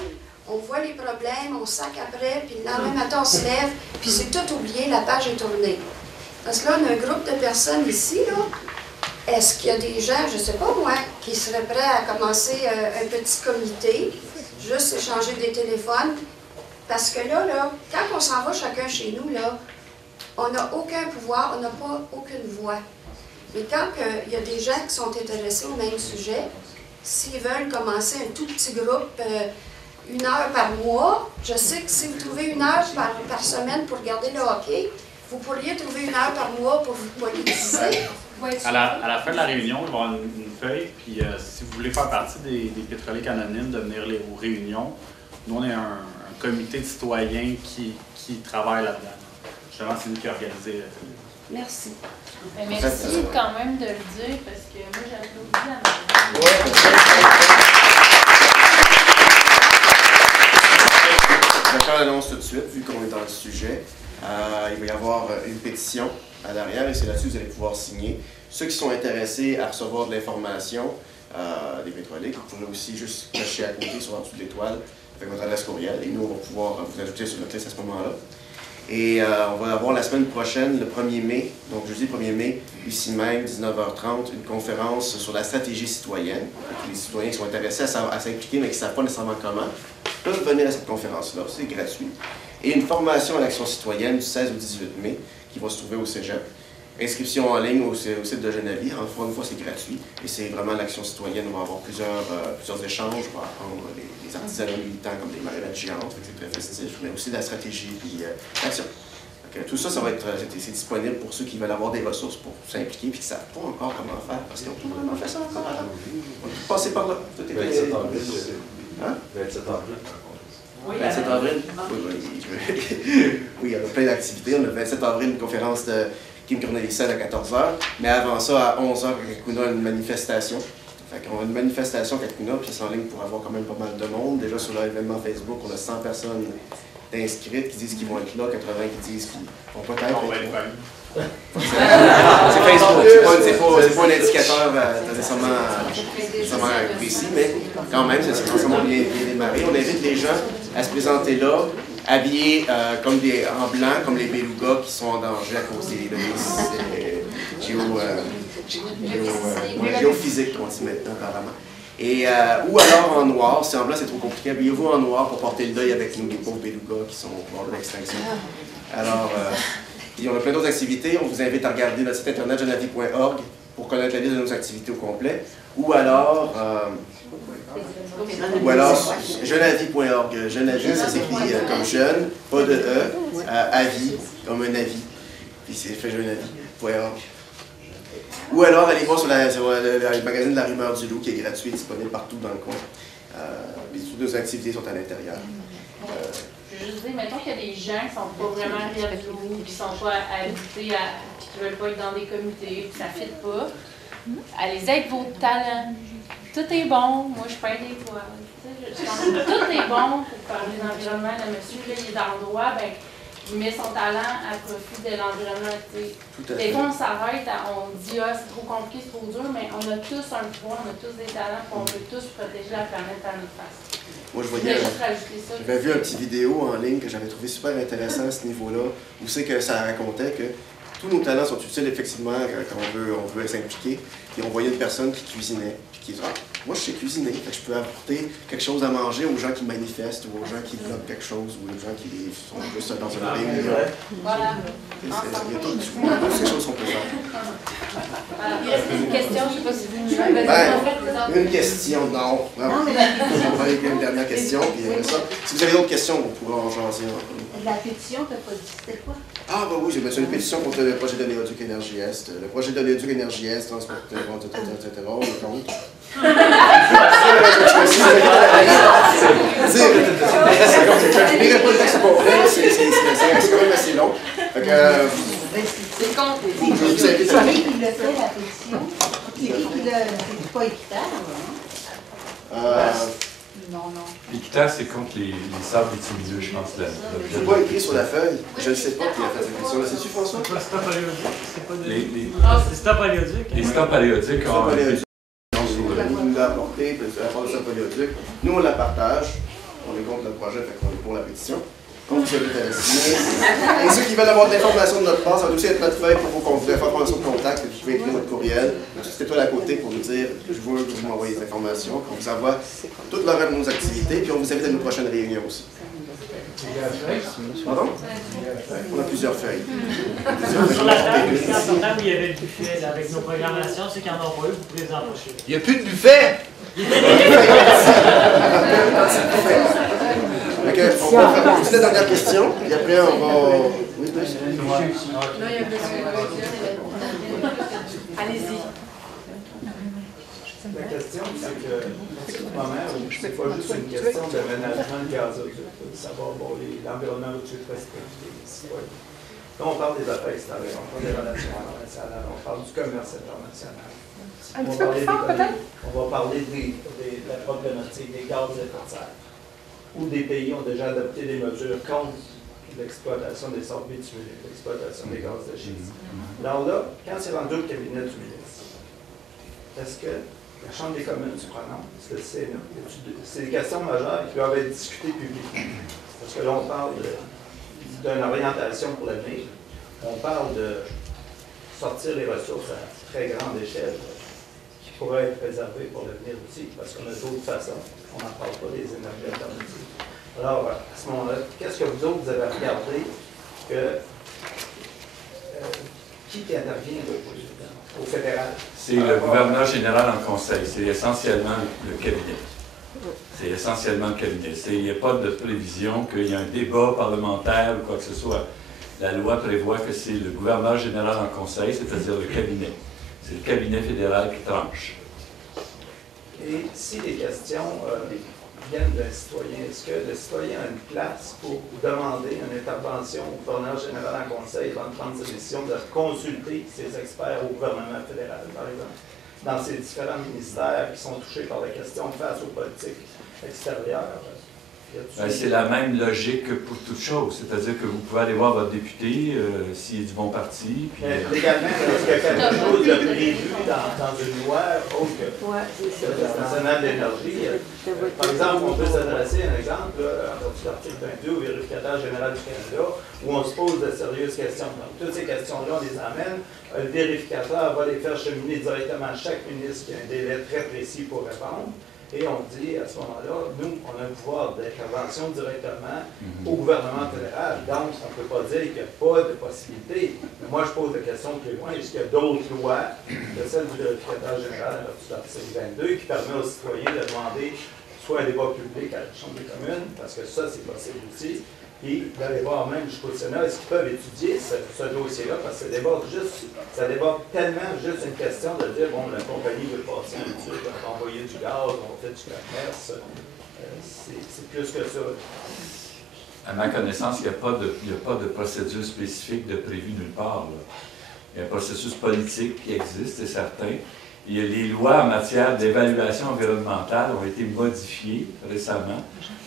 on voit les problèmes, on sac après, puis le lendemain matin, on se lève, puis c'est tout oublié, la page est tournée. Parce que là, on a un groupe de personnes ici, là. Est-ce qu'il y a des gens, je ne sais pas moi, qui seraient prêts à commencer un petit comité, juste échanger des téléphones? Parce que là, quand on s'en va chacun chez nous, là, on n'a aucun pouvoir, on n'a pas aucune voix. Mais quand il y a des gens qui sont intéressés au même sujet, s'ils veulent commencer un tout petit groupe, 1 heure par mois, je sais que si vous trouvez 1 heure par semaine pour regarder le hockey, vous pourriez trouver 1 heure par mois pour vous politiser. À la fin de la réunion, il va y avoir une feuille, puis si vous voulez faire partie des pétroliers anonymes, de venir aux réunions, nous on est un comité de citoyens qui travaille là-dedans. Justement, c'est nous qui organisé. Merci. Merci quand même de le dire, parce que moi j'applaudis la Je vais faire l'annonce tout de suite, vu qu'on est dans le sujet. Il va y avoir une pétition à l'arrière, et c'est là-dessus que vous allez pouvoir signer. Ceux qui sont intéressés à recevoir de l'information des pétroliers, vous pourrez aussi juste cocher à côté sur en dessous de l'étoile avec votre adresse courriel, et nous, on va pouvoir vous ajouter sur notre liste à ce moment-là. Et on va avoir la semaine prochaine, le 1er mai, donc jeudi 1er mai, ici même, 19h30, une conférence sur la stratégie citoyenne. Les citoyens qui sont intéressés à s'impliquer, mais qui ne savent pas nécessairement comment, peuvent venir à cette conférence-là, c'est gratuit. Et une formation à l'action citoyenne du 16 au 18 mai, qui va se trouver au Cégep. Inscription en ligne au site de Geneviève, une fois c'est gratuit. Et c'est vraiment l'action citoyenne, on va avoir plusieurs échanges, on va apprendre les artisanats militants comme des marionnettes géantes, c'est très festif, mais aussi de la stratégie et l'action. Tout ça, c'est disponible pour ceux qui veulent avoir des ressources pour s'impliquer et qui ne savent pas encore comment faire, parce qu'ils n'ont pas vraiment fait ça encore avant. On peut passer par là. 27 avril. Hein? 27 avril. Oui, 27 avril? Oui, il y a plein d'activités. On a le 27 avril une conférence de Kim Cornelissen à 14h, mais avant ça, à 11h, on a une manifestation. On a une manifestation à Kakuna, puis c'est en ligne pour avoir quand même pas mal de monde. Déjà sur l'événement Facebook, on a 100 personnes d'inscrites qui disent qu'ils vont être là, 80 qui disent qu'ils vont peut-être On va être être là. valide. C'est Facebook, c'est pas un indicateur nécessairement précis, mais quand même, c'est vraiment bien démarré. On invite les gens à se présenter là, habillés en blanc, comme les belugas qui sont en danger à cause des géophysiques qu'on dit maintenant, apparemment. Et, ou alors en noir, si en blanc c'est trop compliqué, habillez-vous en noir pour porter le deuil avec nous, les pauvres belugas qui sont au bord de l'extinction. Alors, on a plein d'autres activités. On vous invite à regarder notre site internet genevieve.org pour connaître la liste de nos activités au complet. Ou alors genevieve.org. Genevieve, ça s'écrit comme jeune, pas de E, avis, comme un avis. Puis c'est fait genevieve.org. Ou alors allez voir sur le magazine de la Rumeur du Loup qui est gratuit, disponible partout dans le coin. Puis toutes nos activités sont à l'intérieur. Je veux juste dire, mettons qu'il y a des gens qui sont pas vraiment réalisés, qui sont pas habités, qui veulent pas être dans des comités, puis ça ne fit pas. Allez-y avec vos talents. Tout est bon. Moi, je perds des poils. Tout est bon pour parler d'environnement. Le monsieur, là, il est dans le droit, ben, il met son talent à profit de l'environnement. Des fois, on s'arrête, on dit « Ah, c'est trop compliqué, c'est trop dur », mais on a tous un pouvoir, on a tous des talents, puis on veut tous protéger la planète à notre face. Moi, j'avais vu une petite vidéo en ligne que j'avais trouvé super intéressant à ce niveau-là, où c'est que ça racontait que tous nos talents sont utiles effectivement quand on veut s'impliquer. Et on voyait une personne qui cuisinait, puis qui disait « Ah, moi je sais cuisiner, fait que je peux apporter quelque chose à manger aux gens qui manifestent, ou aux gens qui bloquent quelque chose, ou aux gens qui sont juste dans une réunion. » Voilà. Il y a toutes ces choses qu'on peut faire. Il reste une question, je ne sais pas si vous une question, non. On va avec une dernière question, puis ça. Si vous avez d'autres questions, vous pourrez en jaser. La pétition, tu n'as pas dit c'était quoi? Ah, bah oui, j'ai mettu une pétition contre le projet de Néoduc Énergie Est. Le projet de Néoduc Énergie Est, transporteur, etc. On est contre. C'est quand même assez long. C'est contre. C'est qui l'a fait, la pétition? C'est qui l'a. C'est pas équitable, non, non. L'équitable, c'est contre les sables bitumineux, je pense. C'est pas écrit sur la feuille. Je ne sais pas qui a fait cette pétition. C'est-tu, François? C'est pas stop périodique. C'est pas des... c'est stop périodique. Les stop périodiques ont... Il nous a apporté la part de stop périodique. Nous, on la partage. On est contre le projet, fait qu'on est pour la pétition. Comme vous avez intéressé. Et ceux qui veulent avoir de l'information de notre part, ça va aussi être notre feuille pour vos informations de contact. Vous pouvez écrire votre courriel. C'était toi à côté pour nous dire je veux que vous m'envoyez des informations. On vous envoie toute l'horaire de nos activités, puis on vous invite à nos prochaines réunions aussi. Pardon? On a plusieurs feuilles. Sur la table, c'est important où il y avait le buffet là, avec nos programmations, ceux qui n'en ont pas eu, vous pouvez les empocher. Il n'y a plus de buffet! Okay, on va faire juste la dernière question, et après on va... Oui, allez-y. La question, c'est que, c'est pas juste une question de management de gazoduc, de savoir, bon, l'environnement où tu es respecté, les citoyens. Là, on parle des affaires extérieures, on parle des relations internationales, on parle du commerce international. On va parler de la problématique des gaz à effet de serre, où des pays ont déjà adopté des mesures contre l'exploitation des sortes bitumineux, l'exploitation des gaz de schiste. Alors là, quand c'est rendu au cabinet du ministre, est-ce que la Chambre des communes se prononce, est-ce que le Sénat, c'est des questions majeures qui doivent être discutées publiquement. Parce que là, on parle d'une orientation pour l'avenir. On parle de sortir les ressources à très grande échelle qui pourraient être préservées pour l'avenir aussi, parce qu'on a d'autres façons. On n'en parle pas des énergies alternatives. Alors, à ce moment-là, qu'est-ce que vous autres, vous avez regardé que qui intervient au fédéral? C'est le gouverneur général en conseil. C'est essentiellement le cabinet. C'est essentiellement le cabinet. Il n'y a pas de prévision qu'il y ait un débat parlementaire ou quoi que ce soit. La loi prévoit que c'est le gouverneur général en conseil, c'est-à-dire le cabinet. C'est le cabinet fédéral qui tranche. Et si les questions viennent d'un citoyen, est-ce que le citoyen a une place pour demander une intervention au gouverneur général en conseil avant de prendre sa décision de consulter ses experts au gouvernement fédéral, par exemple, dans ces différents ministères qui sont touchés par la question face aux politiques extérieures? C'est la même logique que pour toute chose. C'est-à-dire que vous pouvez aller voir votre député s'il est du bon parti. Puis, légalement, est-ce qu'il y a quelque chose de prévu dans une loi autre que le national d'énergie? Par exemple, on peut s'adresser à un exemple, en vertu de l'article 22 au vérificateur général du Canada, où on se pose de sérieuses questions. Donc, toutes ces questions-là, on les amène. Le vérificateur va les faire cheminer directement à chaque ministre qui a un délai très précis pour répondre. Et on dit, à ce moment-là, nous, on a un pouvoir d'intervention directement au gouvernement fédéral. Donc, on ne peut pas dire qu'il n'y a pas de possibilité. Mais moi, je pose la question plus loin. Est-ce qu'il y a d'autres lois que celle du vérificateur général de l'article 22 qui permet aux citoyens de demander soit un débat public à la Chambre des communes, parce que ça, c'est possible aussi, et d'aller voir même jusqu'au Sénat, est-ce qu'ils peuvent étudier ce dossier-là, parce que ça déborde tellement juste une question de dire, bon, la compagnie veut passer un étude, on va envoyer du gaz, on fait du commerce, c'est plus que ça. À ma connaissance, il n'y a pas de procédure spécifique de prévu nulle part. Là. Il y a un processus politique qui existe, c'est certain. Les lois en matière d'évaluation environnementale ont été modifiées récemment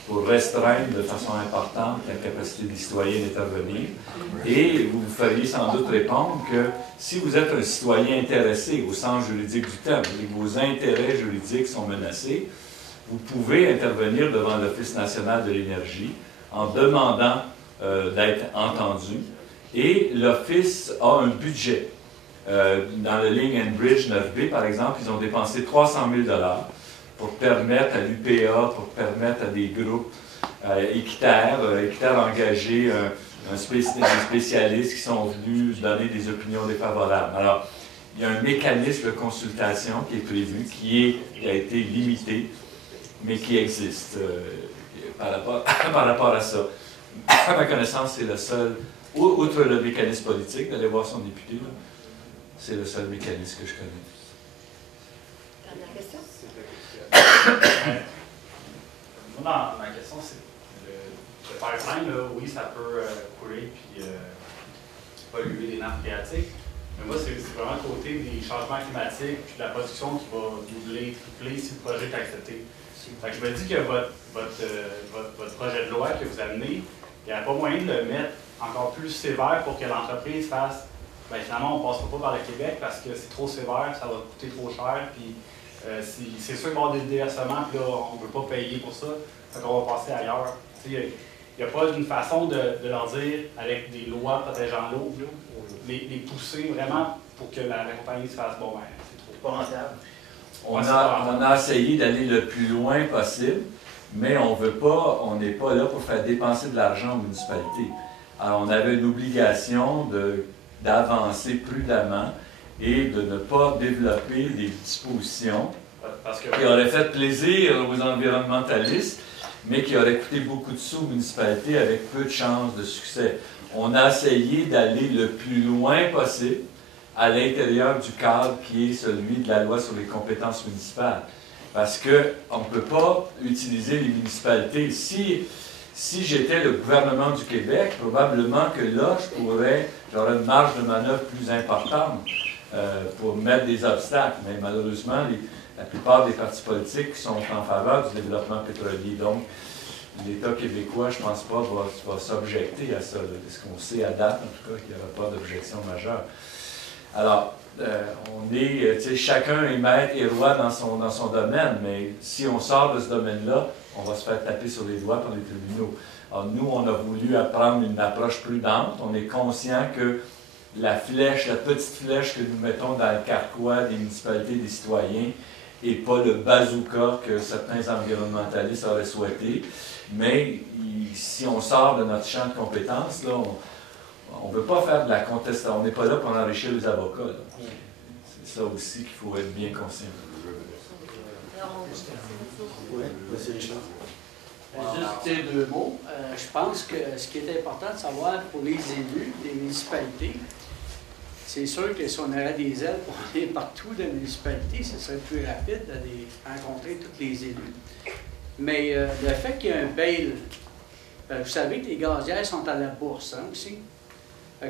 pour restreindre de façon importante la capacité des citoyens d'intervenir. Et vous vous feriez sans doute répondre que si vous êtes un citoyen intéressé au sens juridique du terme, et que vos intérêts juridiques sont menacés, vous pouvez intervenir devant l'Office national de l'énergie en demandant d'être entendu. Et l'Office a un budget. Dans le Ligne and Bridge 9B, par exemple, ils ont dépensé 300 000 $ pour permettre à l'UPA, pour permettre à des groupes équitaires engagés, des spécialistes qui sont venus donner des opinions défavorables. Alors, il y a un mécanisme de consultation qui est prévu, qui a été limité, mais qui existe par rapport à ça. À ma connaissance, c'est le seul, outre le mécanisme politique, d'aller voir son député, c'est le seul mécanisme que je connais. Dernière question? Moi, ma question, c'est le pipeline, là, oui, ça peut couler puis polluer les nappes phréatiques. Mais moi, c'est vraiment le côté des changements climatiques puis de la production qui va doubler, tripler si le projet est accepté. Fait que je me dis que votre projet de loi que vous amenez, il n'y a pas moyen de le mettre encore plus sévère pour que l'entreprise fasse. Bien, finalement, on ne passera pas par le Québec parce que c'est trop sévère, ça va coûter trop cher, puis c'est sûr qu'il va y avoir des déversements, puis là, on ne veut pas payer pour ça, donc on va passer ailleurs. Il n'y a pas une façon de leur dire, avec des lois protégeant l'eau, les pousser vraiment pour que la compagnie se fasse, bon, ben, c'est trop pas rentable. On a essayé d'aller le plus loin possible, mais on n'est pas là pour faire dépenser de l'argent aux municipalités. Alors, on avait une obligation d'avancer prudemment et de ne pas développer des dispositions qui auraient fait plaisir aux environnementalistes, mais qui auraient coûté beaucoup de sous aux municipalités avec peu de chances de succès. On a essayé d'aller le plus loin possible à l'intérieur du cadre qui est celui de la loi sur les compétences municipales. Parce qu'on ne peut pas utiliser les municipalités. Si j'étais le gouvernement du Québec, probablement que là, j'aurais une marge de manœuvre plus importante pour mettre des obstacles. Mais malheureusement, la plupart des partis politiques sont en faveur du développement pétrolier. Donc, l'État québécois, je ne pense pas, va s'objecter à ça. De ce qu'on sait à date, en tout cas, qu'il n'y aura pas d'objection majeure. Alors, chacun est maître et roi dans son domaine, mais si on sort de ce domaine-là, on va se faire taper sur les doigts par les tribunaux. Alors, nous, on a voulu prendre une approche prudente. On est conscient que la petite flèche que nous mettons dans le carquois des municipalités, des citoyens, n'est pas le bazooka que certains environnementalistes auraient souhaité. Mais si on sort de notre champ de compétences, là, on ne veut pas faire de la contestation. On n'est pas là pour enrichir les avocats. C'est ça aussi qu'il faut être bien conscient. Oui, M. Richard. Juste dire deux mots. Je pense que ce qui est important de savoir pour les élus, les municipalités, c'est sûr que si on aurait des ailes pour aller partout dans les municipalités, ce serait plus rapide d'aller rencontrer tous les élus. Mais le fait qu'il y ait un bail, vous savez que les gazières sont à la bourse aussi.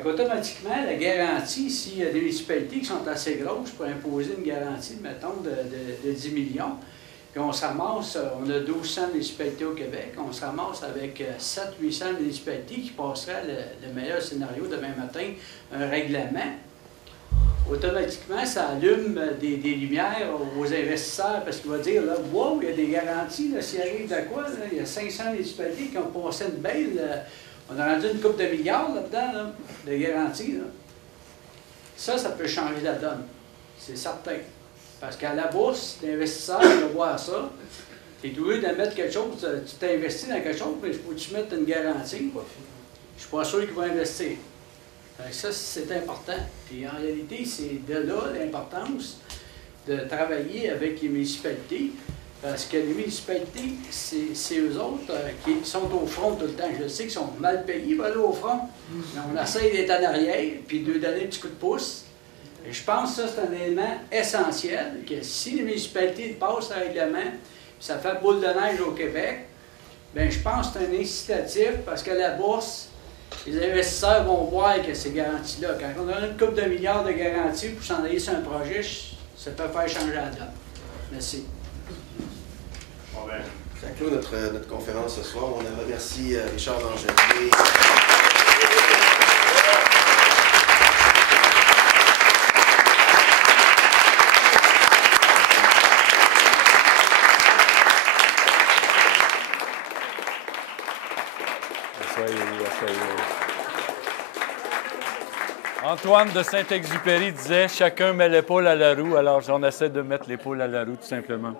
Automatiquement, la garantie, s'il y a des municipalités qui sont assez grosses pour imposer une garantie, mettons, de 10 millions, Puis on se ramasse, on a 1200 municipalités au Québec, on se ramasse avec 700-800 municipalités qui passeraient le meilleur scénario demain matin, un règlement. Automatiquement, ça allume des lumières aux investisseurs parce qu'il va dire, là, wow, il y a des garanties, s'il arrive de quoi, là, il y a 500 municipalités qui ont passé une bail, on a rendu une couple de milliards là-dedans, là, de garanties. Là. Ça peut changer la donne, c'est certain. Parce qu'à la bourse, l'investisseur va voir ça, tu es doué de mettre quelque chose, tu t'investis dans quelque chose, mais il faut que tu mettes une garantie. Je ne suis pas sûr qu'il va investir. Ça, c'est important. Puis en réalité, c'est de là l'importance de travailler avec les municipalités, parce que les municipalités, c'est eux autres qui sont au front tout le temps. Je sais qu'ils sont mal payés pour aller au front, mais on essaie d'être en arrière, puis de donner un petit coup de pouce. Et je pense que ça, c'est un élément essentiel, que si les municipalités passent le règlement, ça fait boule de neige au Québec, bien, je pense que c'est un incitatif, parce que la bourse, les investisseurs vont voir que c'est garanti-là. Quand on a une couple de milliards de garanties pour s'en aller sur un projet, ça peut faire changer la donne. Merci. Bon, ben, ça clôt notre conférence ce soir. On remercie Richard Langelier. Antoine de Saint-Exupéry disait « Chacun met l'épaule à la roue », alors on essaie de mettre l'épaule à la roue tout simplement.